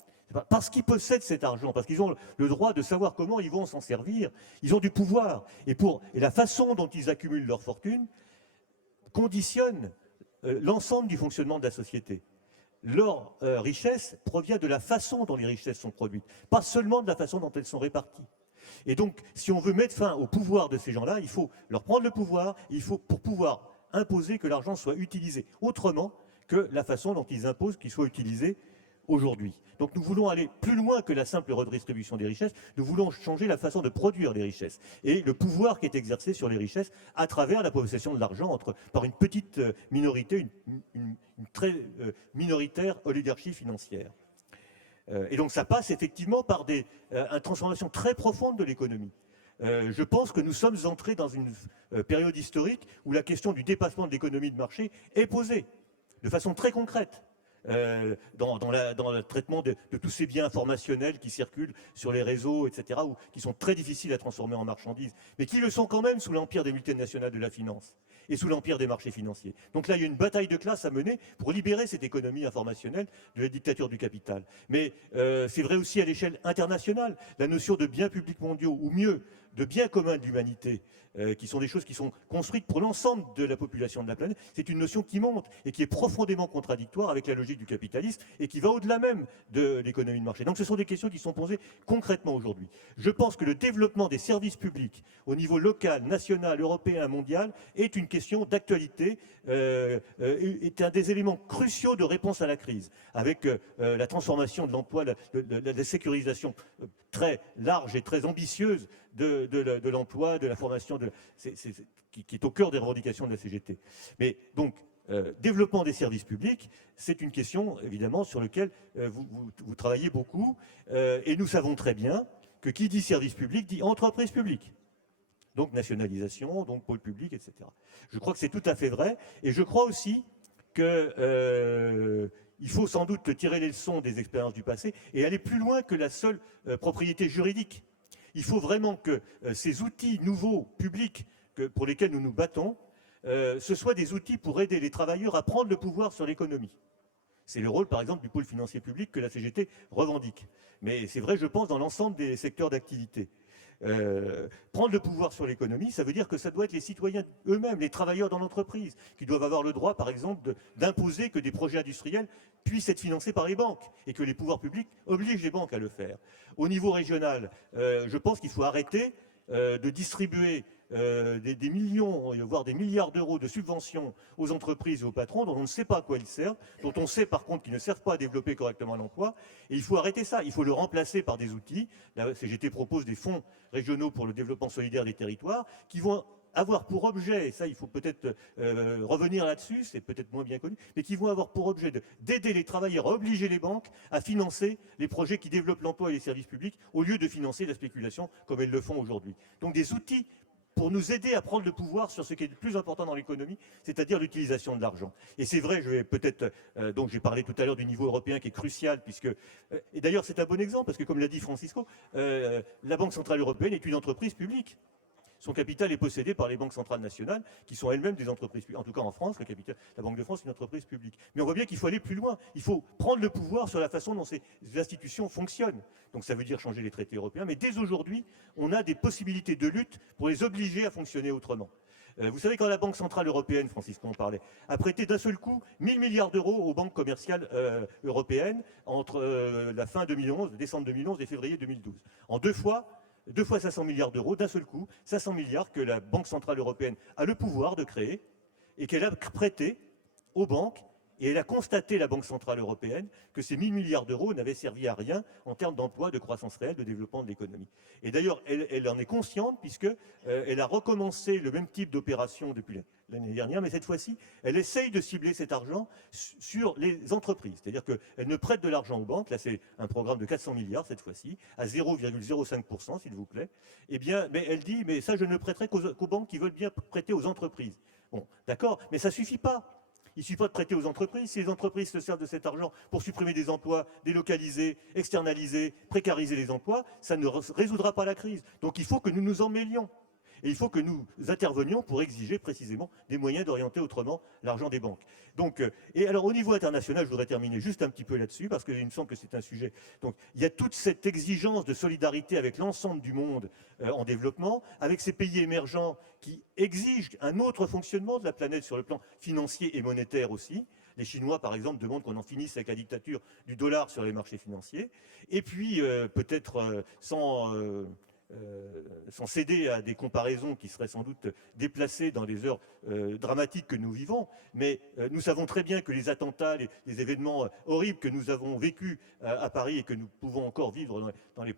Parce qu'ils possèdent cet argent, parce qu'ils ont le droit de savoir comment ils vont s'en servir, ils ont du pouvoir. Et la façon dont ils accumulent leur fortune conditionne l'ensemble du fonctionnement de la société. Leur richesse provient de la façon dont les richesses sont produites, pas seulement de la façon dont elles sont réparties. Et donc, si on veut mettre fin au pouvoir de ces gens-là, il faut leur prendre le pouvoir, il faut pour pouvoir imposer que l'argent soit utilisé autrement que la façon dont ils imposent qu'il soit utilisé aujourd'hui. Donc nous voulons aller plus loin que la simple redistribution des richesses, nous voulons changer la façon de produire des richesses et le pouvoir qui est exercé sur les richesses à travers la possession de l'argent par une petite minorité, une très minoritaire oligarchie financière. Et donc ça passe effectivement par une transformation très profonde de l'économie. Je pense que nous sommes entrés dans une période historique où la question du dépassement de l'économie de marché est posée de façon très concrète. Dans le traitement de tous ces biens informationnels qui circulent sur les réseaux, etc., qui sont très difficiles à transformer en marchandises, mais qui le sont quand même sous l'empire des multinationales de la finance et sous l'empire des marchés financiers. Donc là, il y a une bataille de classe à mener pour libérer cette économie informationnelle de la dictature du capital. Mais c'est vrai aussi à l'échelle internationale. La notion de biens publics mondiaux, ou mieux, de biens communs de l'humanité, qui sont des choses qui sont construites pour l'ensemble de la population de la planète, c'est une notion qui monte et qui est profondément contradictoire avec la logique du capitalisme et qui va au-delà même de l'économie de marché. Donc ce sont des questions qui sont posées concrètement aujourd'hui. Je pense que le développement des services publics au niveau local, national, européen, mondial est une question d'actualité, est un des éléments cruciaux de réponse à la crise, avec la transformation de l'emploi, la sécurisation très large et très ambitieuse de l'emploi, de la formation, qui est au cœur des revendications de la CGT. Mais donc, développement des services publics, c'est une question, évidemment, sur laquelle vous travaillez beaucoup. Et nous savons très bien que qui dit service public dit entreprise publique. donc nationalisation, donc pôle public, etc. Je crois que c'est tout à fait vrai, et je crois aussi que il faut sans doute tirer les leçons des expériences du passé et aller plus loin que la seule propriété juridique. Il faut vraiment que ces outils nouveaux, publics, pour lesquels nous nous battons, ce soient des outils pour aider les travailleurs à prendre le pouvoir sur l'économie. C'est le rôle, par exemple, du pôle financier public que la CGT revendique. Mais c'est vrai, je pense, dans l'ensemble des secteurs d'activité. Prendre le pouvoir sur l'économie, ça veut dire que ça doit être les citoyens eux-mêmes, les travailleurs dans l'entreprise, qui doivent avoir le droit, par exemple, d'imposer que des projets industriels puissent être financés par les banques et que les pouvoirs publics obligent les banques à le faire. Au niveau régional, je pense qu'il faut arrêter de distribuer des millions, voire des milliards d'euros de subventions aux entreprises et aux patrons dont on ne sait pas à quoi ils servent, dont on sait par contre qu'ils ne servent pas à développer correctement l'emploi. Et il faut arrêter ça, il faut le remplacer par des outils. La CGT propose des fonds régionaux pour le développement solidaire des territoires qui vont avoir pour objet, et ça il faut peut-être revenir là-dessus, c'est peut-être moins bien connu, mais qui vont avoir pour objet d'aider les travailleurs, à obliger les banques à financer les projets qui développent l'emploi et les services publics au lieu de financer la spéculation comme elles le font aujourd'hui. Donc des outils pour nous aider à prendre le pouvoir sur ce qui est le plus important dans l'économie, c'est-à-dire l'utilisation de l'argent. Et c'est vrai, je vais peut-être, donc j'ai parlé tout à l'heure du niveau européen qui est crucial, puisque, et d'ailleurs c'est un bon exemple, parce que comme l'a dit Francisco, la Banque Centrale Européenne est une entreprise publique. Son capital est possédé par les banques centrales nationales, qui sont elles-mêmes des entreprises publiques. En tout cas, en France, la Banque de France est une entreprise publique. Mais on voit bien qu'il faut aller plus loin. Il faut prendre le pouvoir sur la façon dont ces institutions fonctionnent. Donc ça veut dire changer les traités européens. Mais dès aujourd'hui, on a des possibilités de lutte pour les obliger à fonctionner autrement. Vous savez, quand la Banque Centrale Européenne, Francisco en parlait, a prêté d'un seul coup 1000 milliards d'euros aux banques commerciales européennes entre la fin 2011, décembre 2011 et février 2012. En deux fois 500 milliards d'euros, d'un seul coup, 500 milliards que la Banque Centrale Européenne a le pouvoir de créer et qu'elle a prêté aux banques. Et elle a constaté, la Banque Centrale Européenne, que ces 1000 milliards d'euros n'avaient servi à rien en termes d'emploi, de croissance réelle, de développement de l'économie. Et d'ailleurs, elle en est consciente puisqu'elle a recommencé le même type d'opération depuis l'année dernière, mais cette fois-ci, elle essaye de cibler cet argent sur les entreprises. C'est-à-dire qu'elle ne prête de l'argent aux banques, là c'est un programme de 400 milliards cette fois-ci, à 0,05% s'il vous plaît. Eh bien, mais elle dit, mais ça je ne prêterai qu'aux banques qui veulent bien prêter aux entreprises. Bon, d'accord, mais ça ne suffit pas. Il ne suffit pas de prêter aux entreprises. Si les entreprises se servent de cet argent pour supprimer des emplois, délocaliser, externaliser, précariser les emplois, ça ne résoudra pas la crise. Donc il faut que nous nous en mêlions. Et il faut que nous intervenions pour exiger précisément des moyens d'orienter autrement l'argent des banques. Donc, et alors au niveau international, je voudrais terminer juste un petit peu là-dessus, parce qu'il me semble que c'est un sujet. Donc il y a toute cette exigence de solidarité avec l'ensemble du monde en développement, avec ces pays émergents qui exigent un autre fonctionnement de la planète sur le plan financier et monétaire aussi. Les Chinois, par exemple, demandent qu'on en finisse avec la dictature du dollar sur les marchés financiers. Et puis, peut-être sans céder à des comparaisons qui seraient sans doute déplacées dans les heures dramatiques que nous vivons, mais nous savons très bien que les attentats, les événements horribles que nous avons vécus à Paris et que nous pouvons encore vivre dans les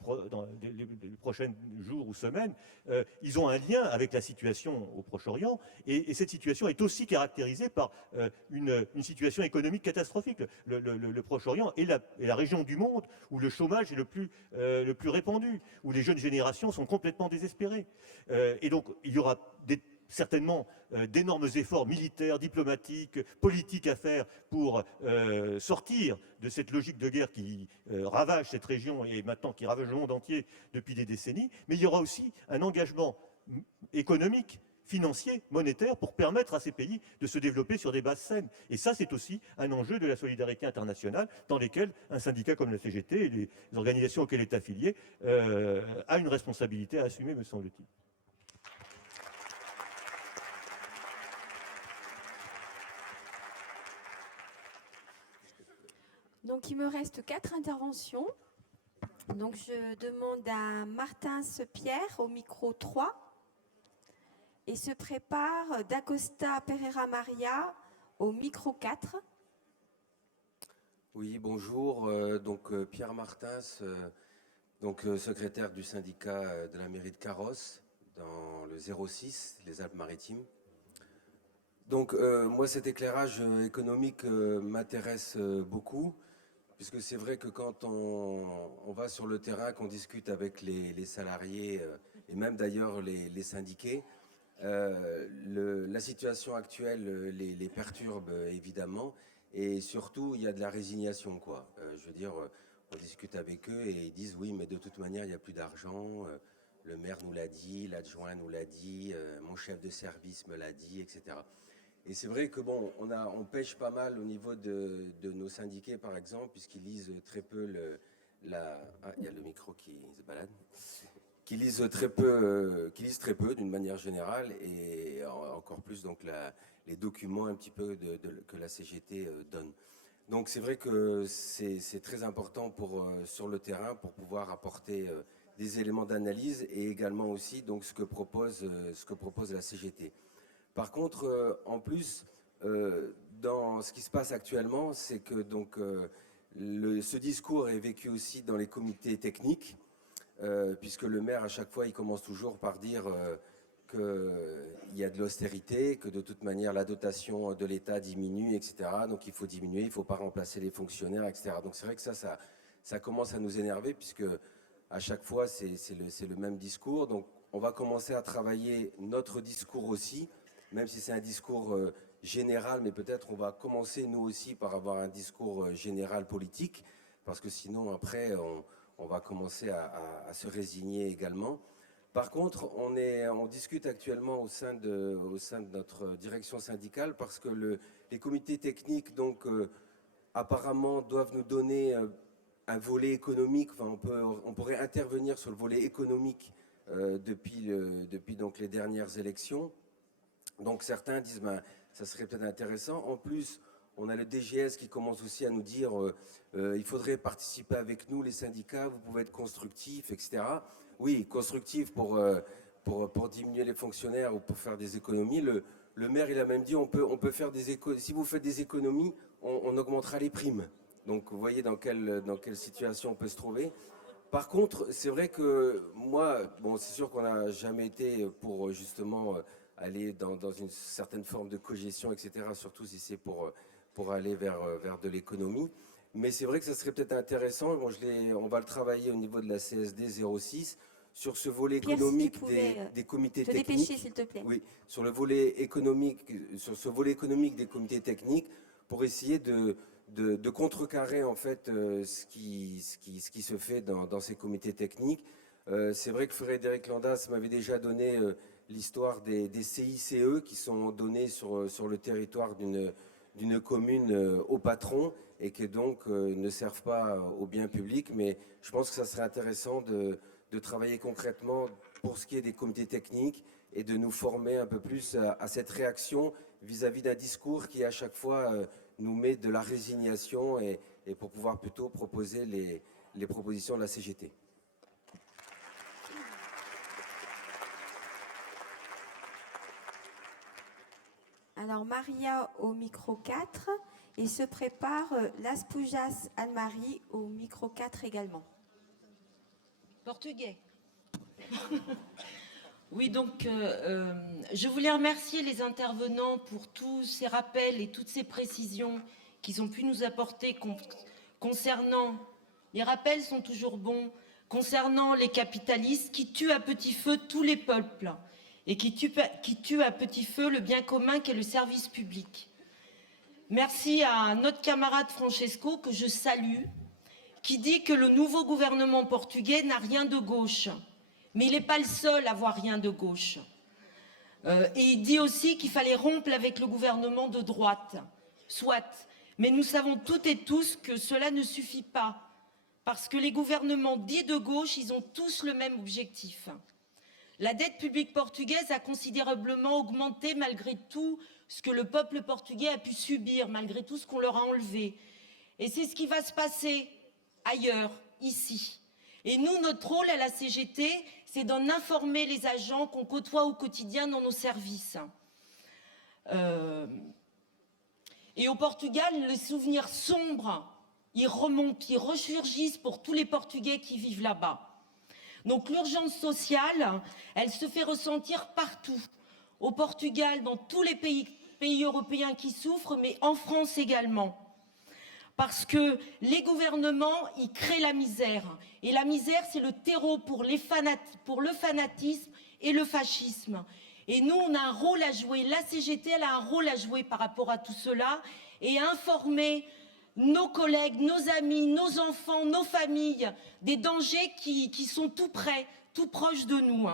prochains jours ou semaines, ils ont un lien avec la situation au Proche-Orient, et cette situation est aussi caractérisée par une situation économique catastrophique. Le Proche-Orient est la région du monde où le chômage est le plus répandu, où les jeunes générations sont complètement désespérées. Et donc, il y aura certainement d'énormes efforts militaires, diplomatiques, politiques à faire pour sortir de cette logique de guerre qui ravage cette région et maintenant qui ravage le monde entier depuis des décennies. Mais il y aura aussi un engagement économique, financier, monétaire, pour permettre à ces pays de se développer sur des bases saines. Et ça, c'est aussi un enjeu de la solidarité internationale dans lesquels un syndicat comme la CGT et les organisations auxquelles est affilié a une responsabilité à assumer, me semble-t-il. Donc, il me reste 4 interventions. Donc, je demande à Martin Pierre au micro 3 et se prépare d'Acosta Pereira Maria au micro 4. Oui, bonjour. Pierre Martins, secrétaire du syndicat de la mairie de Carros dans le 06, les Alpes-Maritimes. Donc, moi, cet éclairage économique m'intéresse beaucoup, puisque c'est vrai que quand on va sur le terrain, qu'on discute avec les salariés et même d'ailleurs les syndiqués. La situation actuelle les perturbe évidemment, et surtout il y a de la résignation, quoi. Je veux dire, on discute avec eux et ils disent oui, mais de toute manière il n'y a plus d'argent, le maire nous l'a dit, l'adjoint nous l'a dit, mon chef de service me l'a dit, etc. Et c'est vrai que bon, on pêche pas mal au niveau de nos syndiqués, par exemple, puisqu'ils lisent très peu il y a le micro qui se balade. Qui lisent très peu d'une manière générale, et encore plus donc les documents un petit peu que la CGT donne. Donc c'est vrai que c'est très important sur le terrain pour pouvoir apporter des éléments d'analyse, et également aussi donc ce que propose la CGT. Par contre, en plus, dans ce qui se passe actuellement, c'est que donc ce discours est vécu aussi dans les comités techniques. Puisque le maire, à chaque fois, il commence toujours par dire qu'il y a de l'austérité, que de toute manière, la dotation de l'État diminue, etc. Donc il faut diminuer, il ne faut pas remplacer les fonctionnaires, etc. Donc c'est vrai que ça commence à nous énerver, puisque à chaque fois, c'est le même discours. Donc on va commencer à travailler notre discours aussi, même si c'est un discours général, mais peut-être on va commencer, nous aussi, par avoir un discours général politique, parce que sinon, après, on va commencer à se résigner également. Par contre, on discute actuellement au sein de notre direction syndicale, parce que les comités techniques, donc, apparemment, doivent nous donner un volet économique. Enfin, on pourrait intervenir sur le volet économique depuis donc les dernières élections. Donc certains disent, ça serait peut-être intéressant. En plus, on a le DGS qui commence aussi à nous dire il faudrait participer avec nous, les syndicats, vous pouvez être constructifs, etc. Oui, constructifs pour diminuer les fonctionnaires ou pour faire des économies. Le maire, il a même dit on peut faire des économies. Si vous faites des économies, on augmentera les primes. Donc vous voyez dans quelle situation on peut se trouver. Par contre, c'est vrai que moi, bon, c'est sûr qu'on n'a jamais été pour justement aller dans une certaine forme de cogestion, etc. Surtout si c'est pour aller vers de l'économie. Mais c'est vrai que ça serait peut-être intéressant, bon, on va le travailler au niveau de la CSD 06, sur ce volet économique des comités techniques. Te dépêcher, s'il te plaît. Oui, sur le volet économique, sur ce volet économique des comités techniques, pour essayer de contrecarrer en fait ce qui se fait dans ces comités techniques. C'est vrai que Frédéric Landas m'avait déjà donné l'histoire des CICE qui sont donnés sur le territoire d'une commune au patron, et qui donc ne servent pas au bien public. Mais je pense que ça serait intéressant de travailler concrètement pour ce qui est des comités techniques, et de nous former un peu plus à cette réaction vis-à-vis d'un discours qui à chaque fois nous met de la résignation, et pour pouvoir plutôt proposer les propositions de la CGT. Alors Maria au micro 4, et se prépare Las Pujas Anne-Marie au micro 4 également. Portugais. Oui, donc je voulais remercier les intervenants pour tous ces rappels et toutes ces précisions qu'ils ont pu nous apporter concernant, les rappels sont toujours bons, concernant les capitalistes qui tuent à petit feu tous les peuples et qui tuent à petit feu le bien commun qu'est le service public. Merci à notre camarade Francesco, que je salue, qui dit que le nouveau gouvernement portugais n'a rien de gauche. Mais il n'est pas le seul à avoir rien de gauche. Et il dit aussi qu'il fallait rompre avec le gouvernement de droite. Soit. Mais nous savons toutes et tous que cela ne suffit pas. Parce que les gouvernements dits de gauche, ils ont tous le même objectif. La dette publique portugaise a considérablement augmenté malgré tout ce que le peuple portugais a pu subir, malgré tout ce qu'on leur a enlevé. Et c'est ce qui va se passer ailleurs, ici. Et nous, notre rôle à la CGT, c'est d'en informer les agents qu'on côtoie au quotidien dans nos services. Et au Portugal, les souvenirs sombres, ils remontent, ils ressurgissent pour tous les Portugais qui vivent là-bas. Donc l'urgence sociale, elle se fait ressentir partout. Au Portugal, dans tous les pays européens qui souffrent, mais en France également. Parce que les gouvernements, ils créent la misère. Et la misère, c'est le terreau pour le fanatisme et le fascisme. Et nous, on a un rôle à jouer. La CGT, elle a un rôle à jouer par rapport à tout cela et informer nos collègues, nos amis, nos enfants, nos familles des dangers qui sont tout près, tout proches de nous.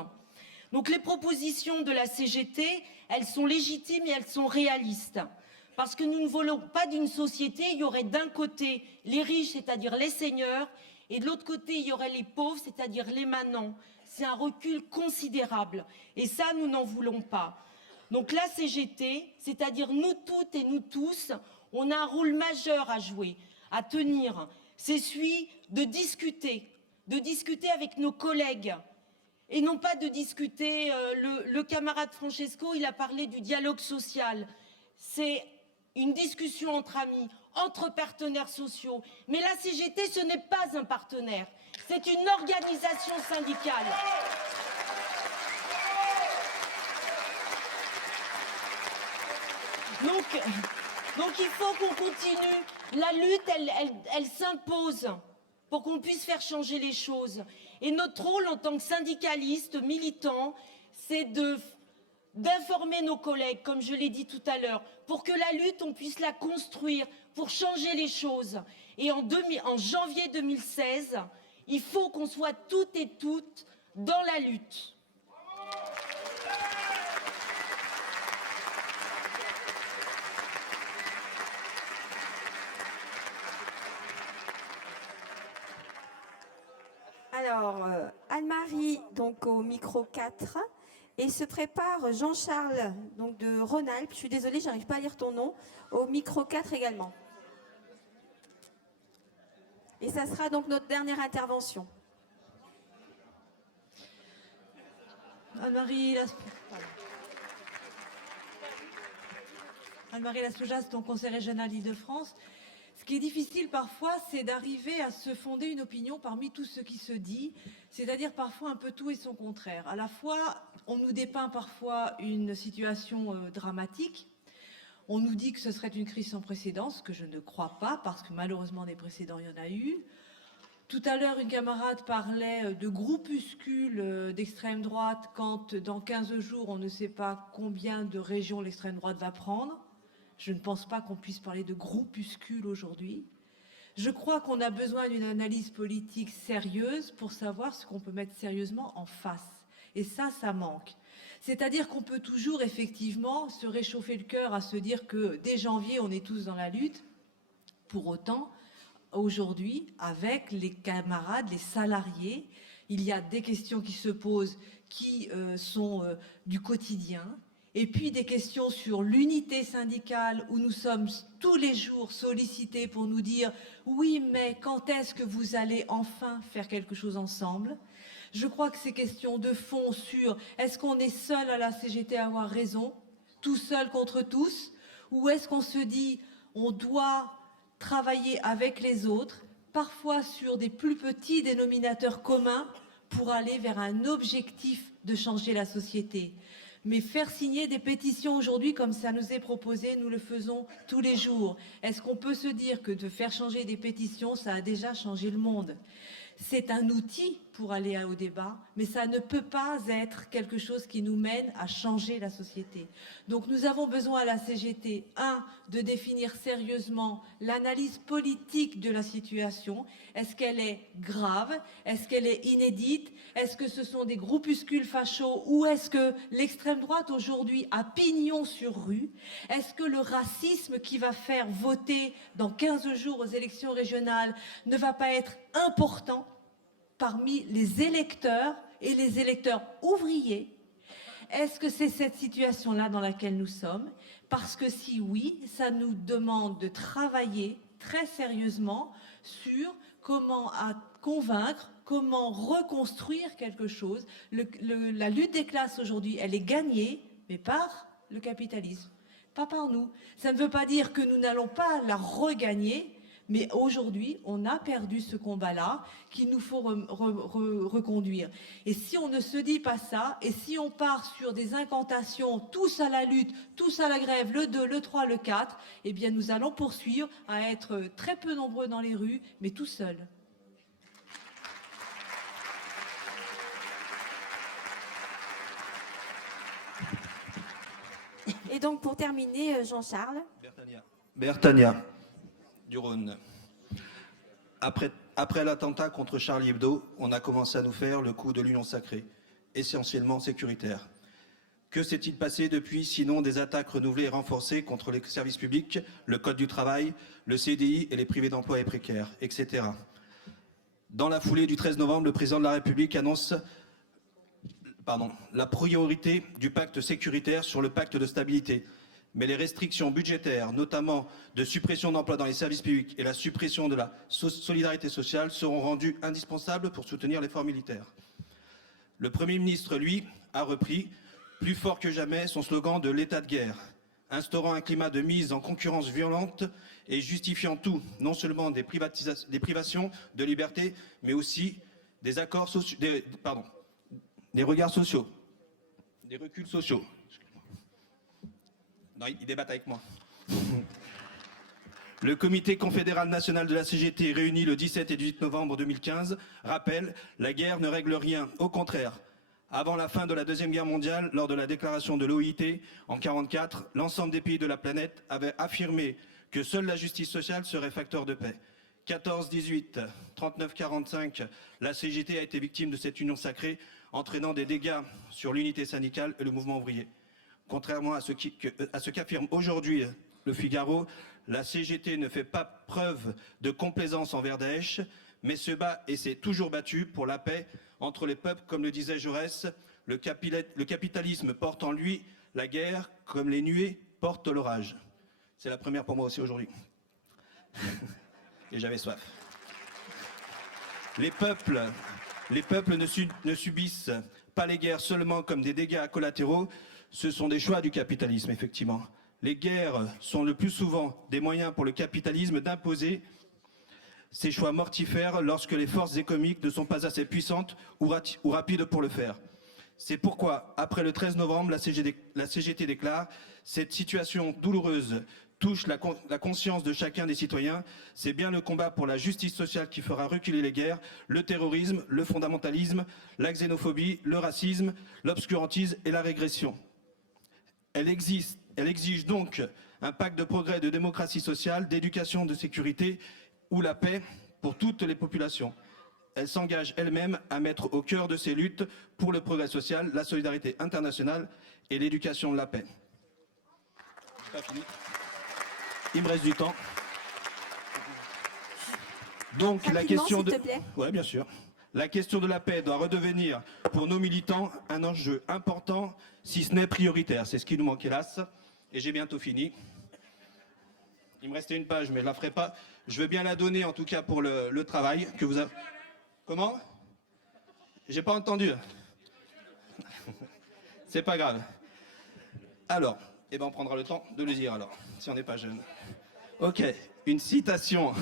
Donc les propositions de la CGT, elles sont légitimes et elles sont réalistes. Parce que nous ne voulons pas d'une société, il y aurait d'un côté les riches, c'est-à-dire les seigneurs, et de l'autre côté, il y aurait les pauvres, c'est-à-dire les manants. C'est un recul considérable. Et ça, nous n'en voulons pas. Donc la CGT, c'est-à-dire nous toutes et nous tous, on a un rôle majeur à jouer, à tenir. C'est celui de discuter avec nos collègues. Et non pas de discuter, le camarade Francesco, il a parlé du dialogue social. C'est une discussion entre amis, entre partenaires sociaux. Mais la CGT, ce n'est pas un partenaire, c'est une organisation syndicale. Donc il faut qu'on continue. La lutte, elle s'impose pour qu'on puisse faire changer les choses. Et notre rôle en tant que syndicaliste, militant, c'est d'informer nos collègues, comme je l'ai dit tout à l'heure, pour que la lutte, on puisse la construire, pour changer les choses. Et en janvier 2016, il faut qu'on soit toutes et toutes dans la lutte. Alors, Anne-Marie, donc au micro 4, et se prépare Jean-Charles, donc de Rhône-Alpes. Je suis désolée, j'arrive pas à lire ton nom. Au micro 4 également. Et ça sera donc notre dernière intervention. Anne-Marie Laspoujas, donc Conseil régional d'Île-de-France. Ce qui est difficile parfois, c'est d'arriver à se fonder une opinion parmi tout ce qui se dit, c'est-à-dire parfois un peu tout et son contraire. À la fois, on nous dépeint parfois une situation dramatique, on nous dit que ce serait une crise sans précédent, ce que je ne crois pas, parce que malheureusement des précédents, il y en a eu. Tout à l'heure, une camarade parlait de groupuscules d'extrême droite, quand dans 15 jours, on ne sait pas combien de régions l'extrême droite va prendre. Je ne pense pas qu'on puisse parler de groupuscules aujourd'hui. Je crois qu'on a besoin d'une analyse politique sérieuse pour savoir ce qu'on peut mettre sérieusement en face. Et ça manque. C'est-à-dire qu'on peut toujours effectivement se réchauffer le cœur à se dire que dès janvier, on est tous dans la lutte. Pour autant, aujourd'hui, avec les camarades, les salariés, il y a des questions qui se posent qui sont du quotidien. Et puis des questions sur l'unité syndicale où nous sommes tous les jours sollicités pour nous dire « Oui, mais quand est-ce que vous allez enfin faire quelque chose ensemble ?» Je crois que ces questions de fond sur « Est-ce qu'on est seul à la CGT à avoir raison, tout seul contre tous ?» ou est-ce qu'on se dit « On doit travailler avec les autres, parfois sur des plus petits dénominateurs communs pour aller vers un objectif de changer la société ?» Mais faire signer des pétitions aujourd'hui, comme ça nous est proposé, nous le faisons tous les jours. Est-ce qu'on peut se dire que de faire changer des pétitions, ça a déjà changé le monde ? C'est un outil pour aller au débat, mais ça ne peut pas être quelque chose qui nous mène à changer la société. Donc nous avons besoin à la CGT, de définir sérieusement l'analyse politique de la situation. Est-ce qu'elle est grave? Est-ce qu'elle est inédite? Est-ce que ce sont des groupuscules fachos? Ou est-ce que l'extrême droite aujourd'hui a pignon sur rue? Est-ce que le racisme qui va faire voter dans 15 jours aux élections régionales ne va pas être important parmi les électeurs et les électeurs ouvriers? Est-ce que c'est cette situation-là dans laquelle nous sommes? Parce que si oui, ça nous demande de travailler très sérieusement sur comment convaincre, comment reconstruire quelque chose. La lutte des classes aujourd'hui, elle est gagnée, mais par le capitalisme, pas par nous. Ça ne veut pas dire que nous n'allons pas la regagner, Mais aujourd'hui, on a perdu ce combat-là qu'il nous faut reconduire. Et si on ne se dit pas ça, et si on part sur des incantations, tous à la lutte, tous à la grève, le 2, le 3, le 4, eh bien nous allons poursuivre à être très peu nombreux dans les rues, mais tout seuls. Et donc pour terminer, Jean-Charles. Bertania, du Rhône. Après l'attentat contre Charlie Hebdo, on a commencé à nous faire le coup de l'union sacrée, essentiellement sécuritaire. Que s'est-il passé depuis, sinon des attaques renouvelées et renforcées contre les services publics, le Code du travail, le CDI et les privés d'emploi et précaires, etc. Dans la foulée du 13 novembre, le président de la République annonce la priorité du pacte sécuritaire sur le pacte de stabilité. Mais les restrictions budgétaires, notamment de suppression d'emplois dans les services publics et la suppression de la solidarité sociale, seront rendues indispensables pour soutenir l'effort militaire. Le Premier ministre, lui, a repris, plus fort que jamais, son slogan de l'état de guerre, instaurant un climat de mise en concurrence violente et justifiant tout, non seulement des privations de liberté, mais aussi des accords sociaux, des regards sociaux, des reculs sociaux. Non, ils débattent avec moi. Le comité confédéral national de la CGT, réuni le 17 et 18 novembre 2015, rappelle « La guerre ne règle rien. Au contraire, avant la fin de la Deuxième Guerre mondiale, lors de la déclaration de l'OIT en 1944, l'ensemble des pays de la planète avaient affirmé que seule la justice sociale serait facteur de paix. 14-18, 39-45, la CGT a été victime de cette union sacrée, entraînant des dégâts sur l'unité syndicale et le mouvement ouvrier. Contrairement à ce qu'affirme aujourd'hui le Figaro, la CGT ne fait pas preuve de complaisance envers Daesh, mais se bat et s'est toujours battue pour la paix entre les peuples, comme le disait Jaurès. Le capitalisme porte en lui la guerre, comme les nuées portent l'orage. C'est la première pour moi aussi aujourd'hui. Et j'avais soif. Les peuples ne subissent pas les guerres seulement comme des dégâts collatéraux, ce sont des choix du capitalisme, effectivement. Les guerres sont le plus souvent des moyens pour le capitalisme d'imposer ces choix mortifères lorsque les forces économiques ne sont pas assez puissantes ou rapides pour le faire. C'est pourquoi, après le 13 novembre, la CGT déclare « Cette situation douloureuse touche la conscience de chacun des citoyens. C'est bien le combat pour la justice sociale qui fera reculer les guerres, le terrorisme, le fondamentalisme, la xénophobie, le racisme, l'obscurantisme et la régression. Elle exige donc un pacte de progrès, de démocratie sociale, d'éducation, de sécurité ou la paix pour toutes les populations. Elle s'engage elle-même à mettre au cœur de ses luttes pour le progrès social, la solidarité internationale et l'éducation de la paix. C'est pas fini. Il me reste du temps. Donc la question de... Ouais, bien sûr. La question de la paix doit redevenir pour nos militants un enjeu important, si ce n'est prioritaire. C'est ce qui nous manque hélas. Et j'ai bientôt fini. Il me restait une page, mais je ne la ferai pas. Je veux bien la donner en tout cas pour le travail que vous avez... Comment? J'ai pas entendu. C'est pas grave. Alors, eh ben on prendra le temps de le dire alors, si on n'est pas jeune. Ok, une citation.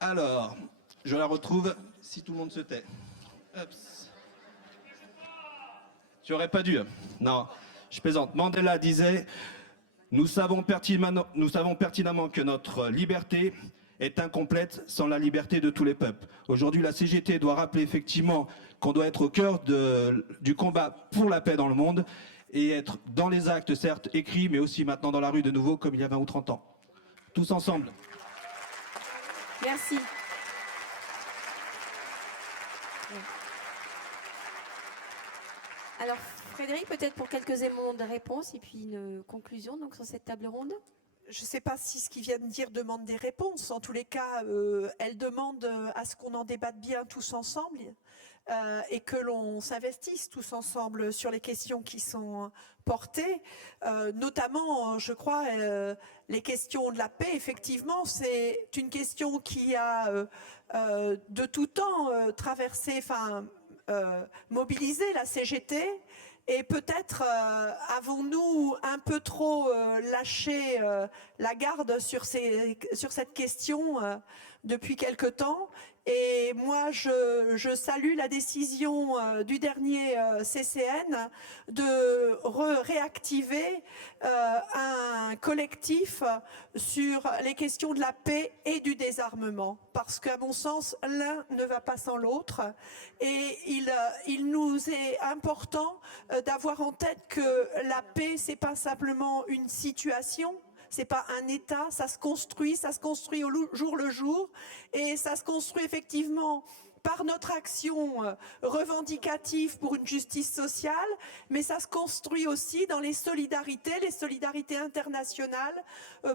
Alors, je la retrouve si tout le monde se tait. Ups. Tu aurais pas dû. Non, je plaisante. Mandela disait « Nous savons pertinemment que notre liberté est incomplète sans la liberté de tous les peuples. » Aujourd'hui, la CGT doit rappeler effectivement qu'on doit être au cœur du combat pour la paix dans le monde et être dans les actes, certes écrits, mais aussi maintenant dans la rue de nouveau, comme il y a 20 ou 30 ans. Tous ensemble. Merci. Alors, Frédéric, peut-être pour quelques éléments de réponse et puis une conclusion donc, sur cette table ronde. Je ne sais pas si ce qu'ils viennent de dire demande des réponses. En tous les cas, elles demandent à ce qu'on en débatte bien tous ensemble et que l'on s'investisse tous ensemble sur les questions qui sont portées. Notamment, je crois, les questions de la paix, effectivement, c'est une question qui a de tout temps traversé, mobilisé la CGT. Et peut-être avons-nous un peu trop lâché la garde sur cette question depuis quelque temps. Et moi, je salue la décision du dernier CCN de réactiver un collectif sur les questions de la paix et du désarmement. Parce qu'à mon sens, l'un ne va pas sans l'autre. Et il nous est important d'avoir en tête que la paix, c'est pas simplement une situation, c'est pas un État, ça se construit au jour le jour, et ça se construit effectivement par notre action revendicative pour une justice sociale, mais ça se construit aussi dans les solidarités internationales,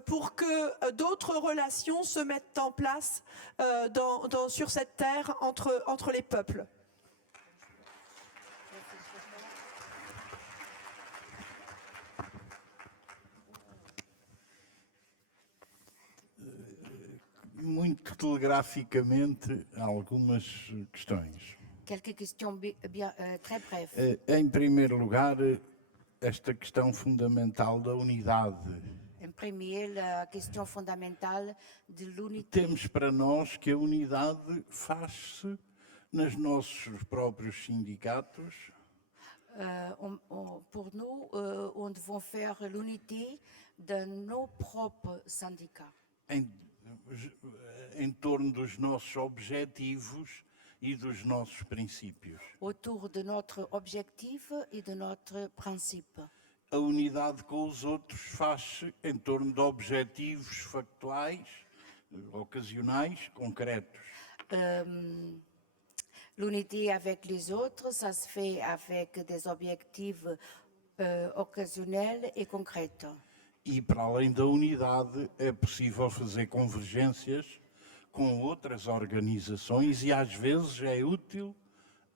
pour que d'autres relations se mettent en place sur cette terre entre les peuples. Muito telegraficamente, algumas questões. Quelques questions très brèves. Em primeiro lugar, esta questão fundamental da unidade. En premier, la question fondamentale de l'unité. Temos para nós que a unidade faz-se nos nossos próprios sindicatos. Pour nous, on devons faire l'unité de nos propres syndicats. Em torno dos nossos objetivos e dos nossos princípios. Autour de notre objectif et de notre principe. A unidade com os outros faz-se em torno de objetivos factuais, ocasionais, concretos. L'unité avec les autres, ça se fait avec des objectifs occasionnels et concrets. E para além da unidade, é possível fazer convergências com outras organizações e às vezes é útil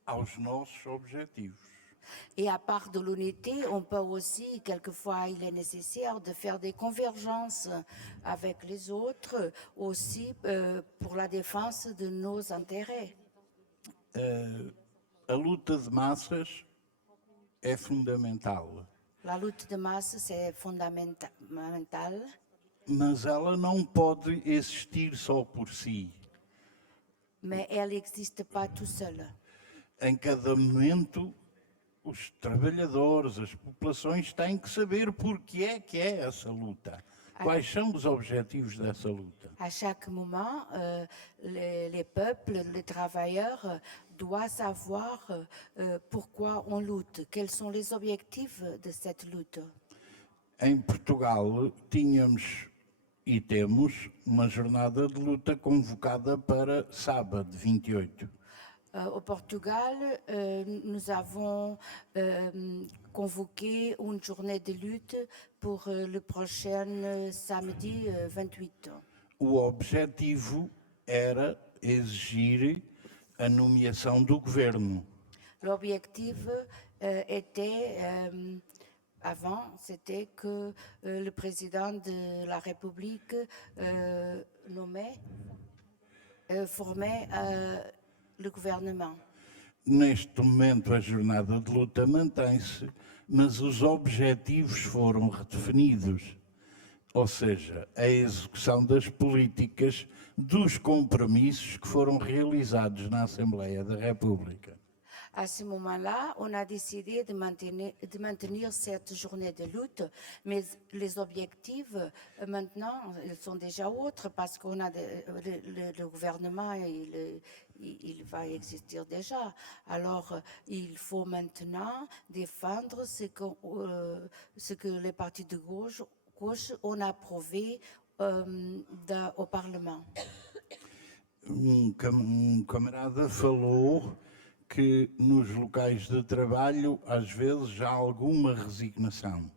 aos nossos objetivos. Et à part de l'unité, on peut aussi, quelquefois, il est nécessaire de faire des convergences avec les autres, aussi pour la défense de nos intérêts. A luta de massas é fundamental. La lutte de masse, c'est fondamental. Mas ela não pode existir só por si. Mais elle n'existe pas tout seul. Em cada momento, os trabalhadores, as populações têm que saber por que é essa luta. Quais são os objetivos dessa luta? À chaque moment, les peuples, les travailleurs doivent savoir pourquoi on lutte, quels sont les objectifs de cette lutte. Em Portugal, tínhamos e temos uma jornada de luta convocada para sábado, 28. Au Portugal, nous avons convoqué une journée de lutte pour le prochain samedi 28. O objetivo era exigir a nomeação do governo. L'objectif était, avant, c'était que le président de la République formait le gouvernement. Neste momento, a jornada de luta mantém-se, mas os objetivos foram redefinidos. Ou seja, a execução das políticas dos compromissos que foram realizados na Assembleia da República. À ce moment-là, on a décidé de maintenir cette journée de lutte, mais les objectifs, maintenant, ils sont déjà autres parce qu'on a le gouvernement, il va exister déjà. Alors, il faut maintenant défendre ce que les partis de gauche ont approuvé au Parlement. Camarada falou que nos locais de trabalho, às vezes, há alguma resignação.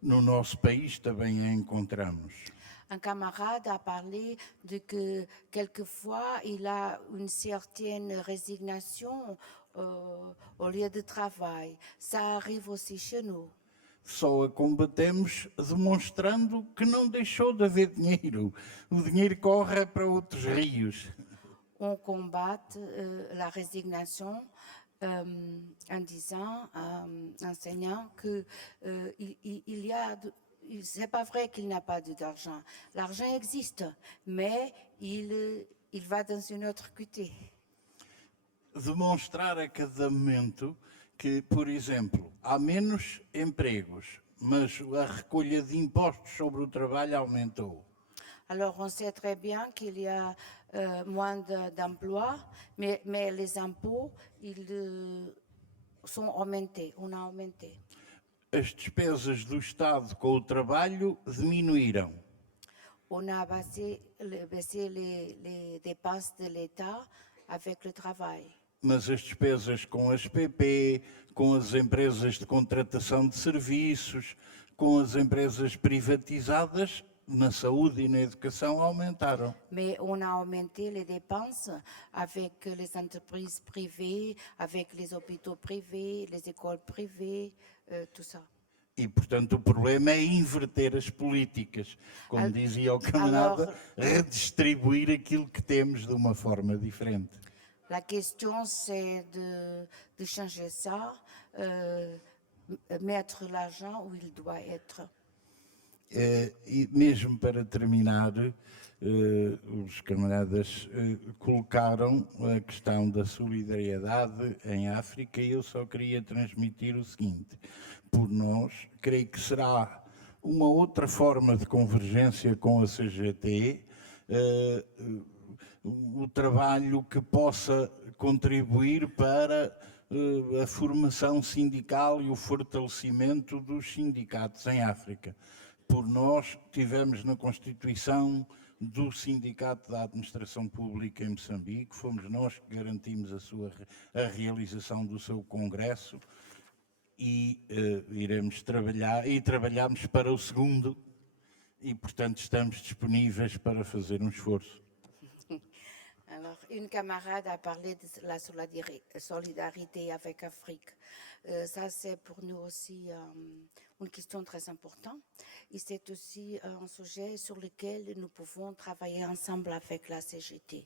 No nosso país também a encontramos. Un camarade a parlé de que quelquefois il a une certaine résignation au lieu de travail. Ça arrive aussi chez nous. Só a combatemos demonstrando que não deixou de haver dinheiro. O dinheiro corre para outros rios. On combat la résignation en disant, enseignant que il y a... C'est pas vrai qu'il n'a pas d'argent. L'argent existe, mais il va dans une autre côté. Demonstrar a cada momento que, por exemplo, há menos empregos, mas a recolha de impostos sobre o trabalho aumentou. Alors, on sait très bien qu'il y a moins d'emplois, mais les impôts, ils sont augmentés, on a augmenté. As despesas do Estado com o trabalho diminuíram. On a baissé les dépenses de l'État avec le travail. Mas as despesas com as PP, com as empresas de contratação de serviços, com as empresas privatizadas, na saúde e na educação aumentaram. Mais on a augmenté les dépenses avec les entreprises privées, avec les hôpitaux privés, les écoles privées, tout ça. E, portanto, o problema é inverter as políticas. Como dizia o camarada, redistribuir aquilo que temos de uma forma diferente. La question, c'est de changer ça, mettre l'argent où il doit être. E mesmo para terminar, os camaradas colocaram a questão da solidariedade em África e eu só queria transmitir o seguinte. Por nós, creio que será uma outra forma de convergência com a CGT, o trabalho que possa contribuir para a formação sindical e o fortalecimento dos sindicatos em África. Por nós, tivemos na Constituição do Sindicato da Administração Pública em Moçambique, fomos nós que garantimos a realização do seu congresso e iremos trabalhar, e trabalhamos para o segundo, e portanto estamos disponíveis para fazer um esforço. Alors, une camarade a parlé de la solidarité avec l'Afrique. Ça, c'est pour nous aussi une question très importante. Et c'est aussi un sujet sur lequel nous pouvons travailler ensemble avec la CGT,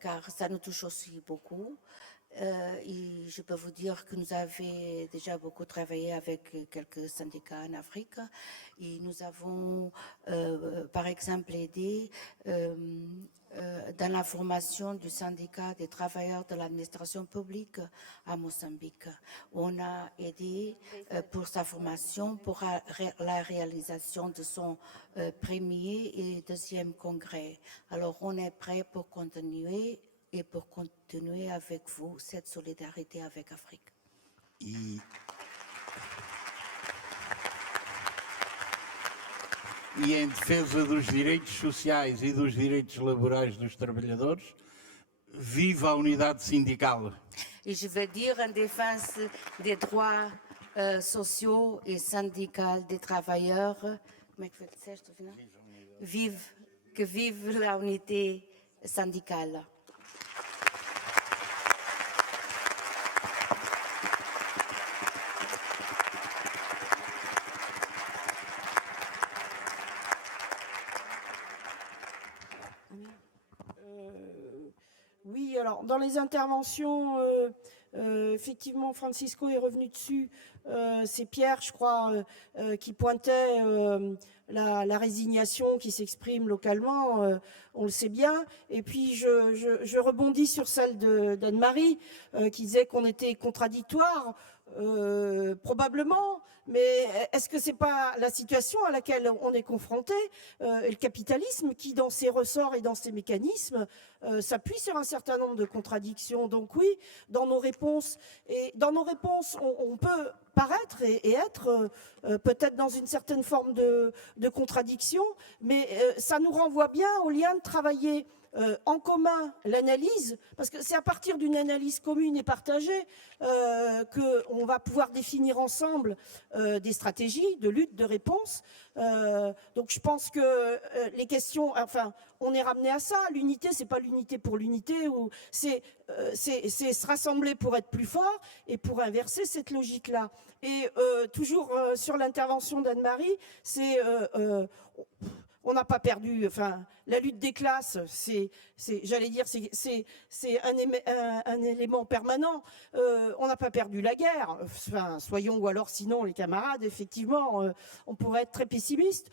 car ça nous touche aussi beaucoup. Et je peux vous dire que nous avons déjà beaucoup travaillé avec quelques syndicats en Afrique et nous avons par exemple aidé dans la formation du syndicat des travailleurs de l'administration publique à Mozambique. On a aidé pour sa formation, pour la réalisation de son premier et deuxième congrès. Alors on est prêt pour continuer et pour continuer avec vous cette solidarité avec l'Afrique. E em defesa dos direitos sociais e dos direitos laborais dos trabalhadores, viva a unidade sindical. Et je veux dire en défense des droits sociaux et syndicaux des travailleurs, que vive la unité syndicale. Oui, alors dans les interventions, effectivement, Francisco est revenu dessus. C'est Pierre, je crois, qui pointait la résignation qui s'exprime localement, on le sait bien. Et puis je rebondis sur celle d'Anne-Marie, qui disait qu'on était contradictoire. Probablement, mais est-ce que c'est pas la situation à laquelle on est confronté, le capitalisme qui, dans ses ressorts et dans ses mécanismes, s'appuie sur un certain nombre de contradictions. Donc oui, dans nos réponses, on peut paraître et être peut-être dans une certaine forme de contradiction, mais ça nous renvoie bien au lien de travailler en commun l'analyse, parce que c'est à partir d'une analyse commune et partagée qu'on va pouvoir définir ensemble des stratégies de lutte, de réponse. Donc je pense que les questions, enfin, on est ramené à ça. L'unité, c'est pas l'unité pour l'unité, ou c'est se rassembler pour être plus fort et pour inverser cette logique-là. Et toujours sur l'intervention d'Anne-Marie, c'est on n'a pas perdu, enfin, la lutte des classes, j'allais dire, c'est un élément permanent. On n'a pas perdu la guerre, enfin, soyons, ou alors sinon, les camarades, effectivement, on pourrait être très pessimiste.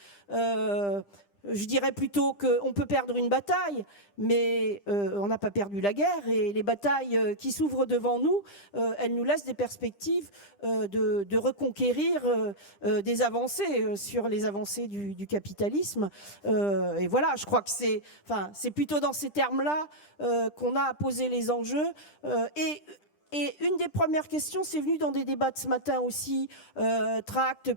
Je dirais plutôt qu'on peut perdre une bataille, mais on n'a pas perdu la guerre, et les batailles qui s'ouvrent devant nous, elles nous laissent des perspectives de reconquérir des avancées sur les avancées du capitalisme. Et voilà, je crois que c'est plutôt dans ces termes-là qu'on a à poser les enjeux. Et une des premières questions, c'est venu dans des débats de ce matin aussi, tracts,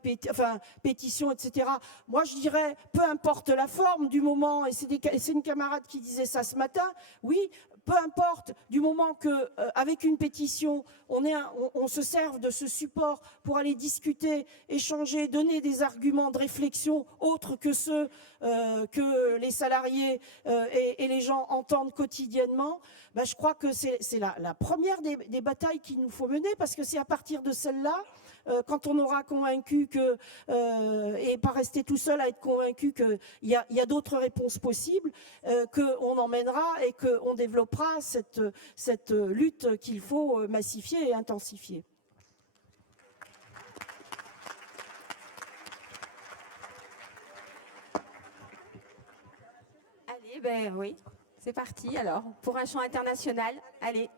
pétitions, etc. Moi, je dirais, peu importe la forme du moment, et c'est une camarade qui disait ça ce matin, oui, peu importe, du moment qu'avec une pétition, on se serve de ce support pour aller discuter, échanger, donner des arguments de réflexion autres que ceux que les salariés et les gens entendent quotidiennement, ben, je crois que c'est la première des batailles qu'il nous faut mener, parce que c'est à partir de celle-là, quand on aura convaincu et pas rester tout seul à être convaincu qu'il y a d'autres réponses possibles, qu'on emmènera et qu'on développera cette lutte qu'il faut massifier et intensifier. Allez, ben oui, c'est parti alors, pour un chant international, allez.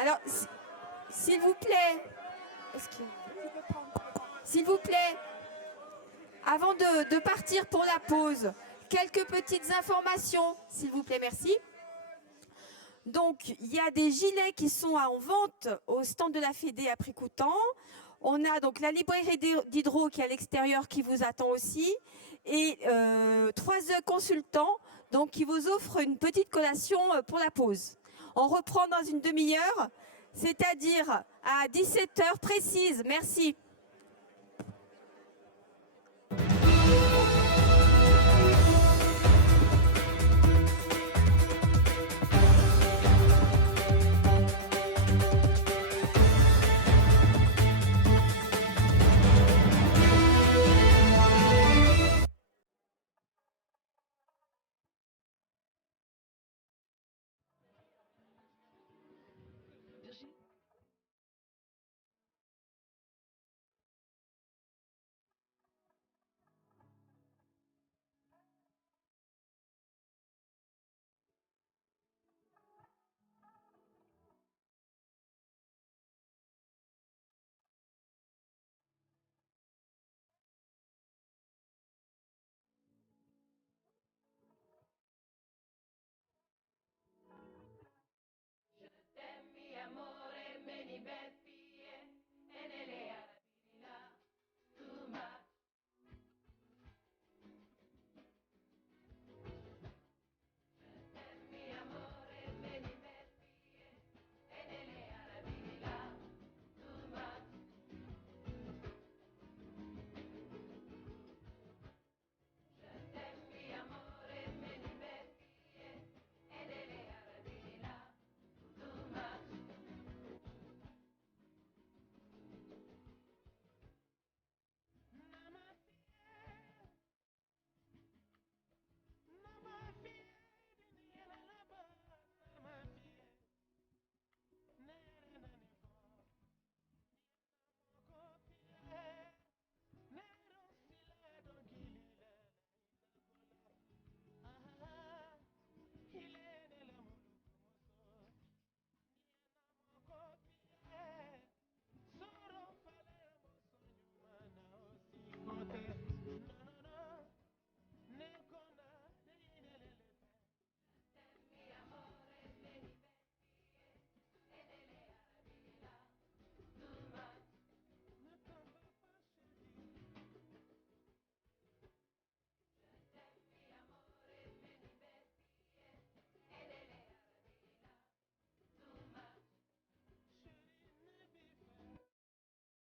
Alors, s'il vous plaît, avant de partir pour la pause, quelques petites informations, s'il vous plaît, merci. Donc, il y a des gilets qui sont en vente au stand de la Fédé à prix coûtant. On a donc la librairie d'Hydro qui est à l'extérieur qui vous attend aussi. Et 3 consultants donc, qui vous offrent une petite collation pour la pause. On reprend dans une demi-heure, c'est-à-dire à 17h précise. Merci.